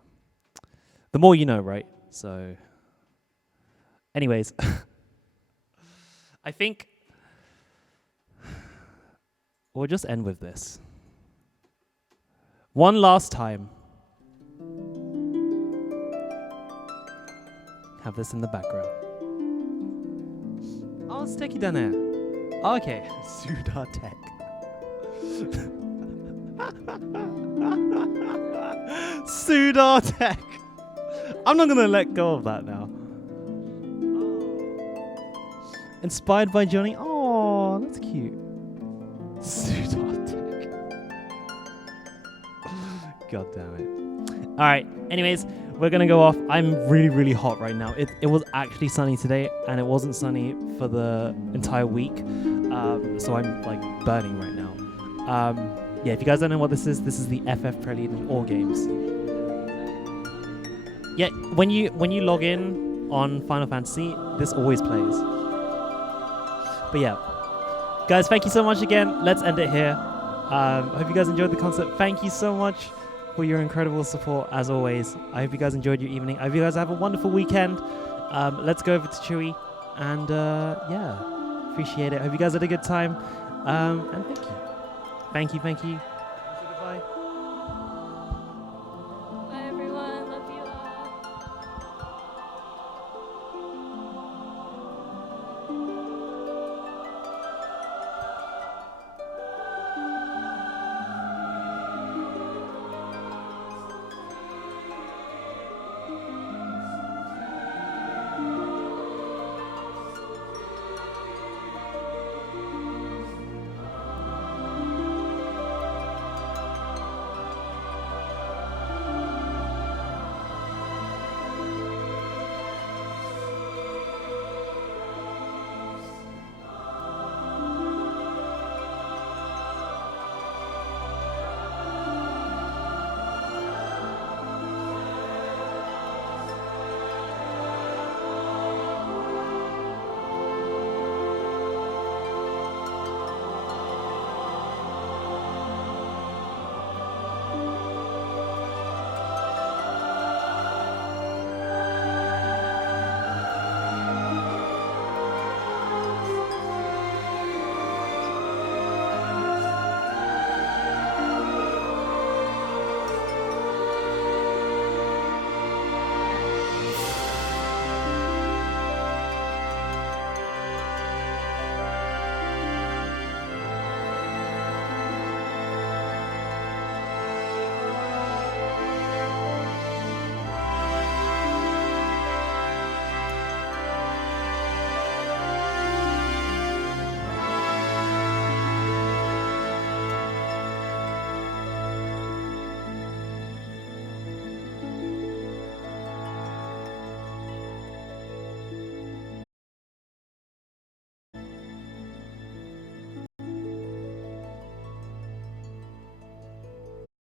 The more you know, right? So, anyways, I think we'll just end with this. One last time. Have this in the background. Oh, let's take you down there. Okay. Suda Tech. Suda Tech. I'm not gonna let go of that now. Inspired by Jonny. Oh, that's cute. Suda Tech. God damn it. Alright, anyways, we're gonna go off. I'm really, really hot right now. It was actually sunny today, and it wasn't sunny for the entire week. So I'm like burning right now. Yeah, if you guys don't know what this is the FF Prelude in all games. Yeah, when you log in on Final Fantasy, this always plays. But yeah, guys, thank you so much again. Let's end it here. Hope you guys enjoyed the concert. Thank you so much for your incredible support, as always. I hope you guys enjoyed your evening. I hope you guys have a wonderful weekend. Let's go over to Chewy, and yeah, appreciate it. Hope you guys had a good time, and thank you. Thank you. Goodbye.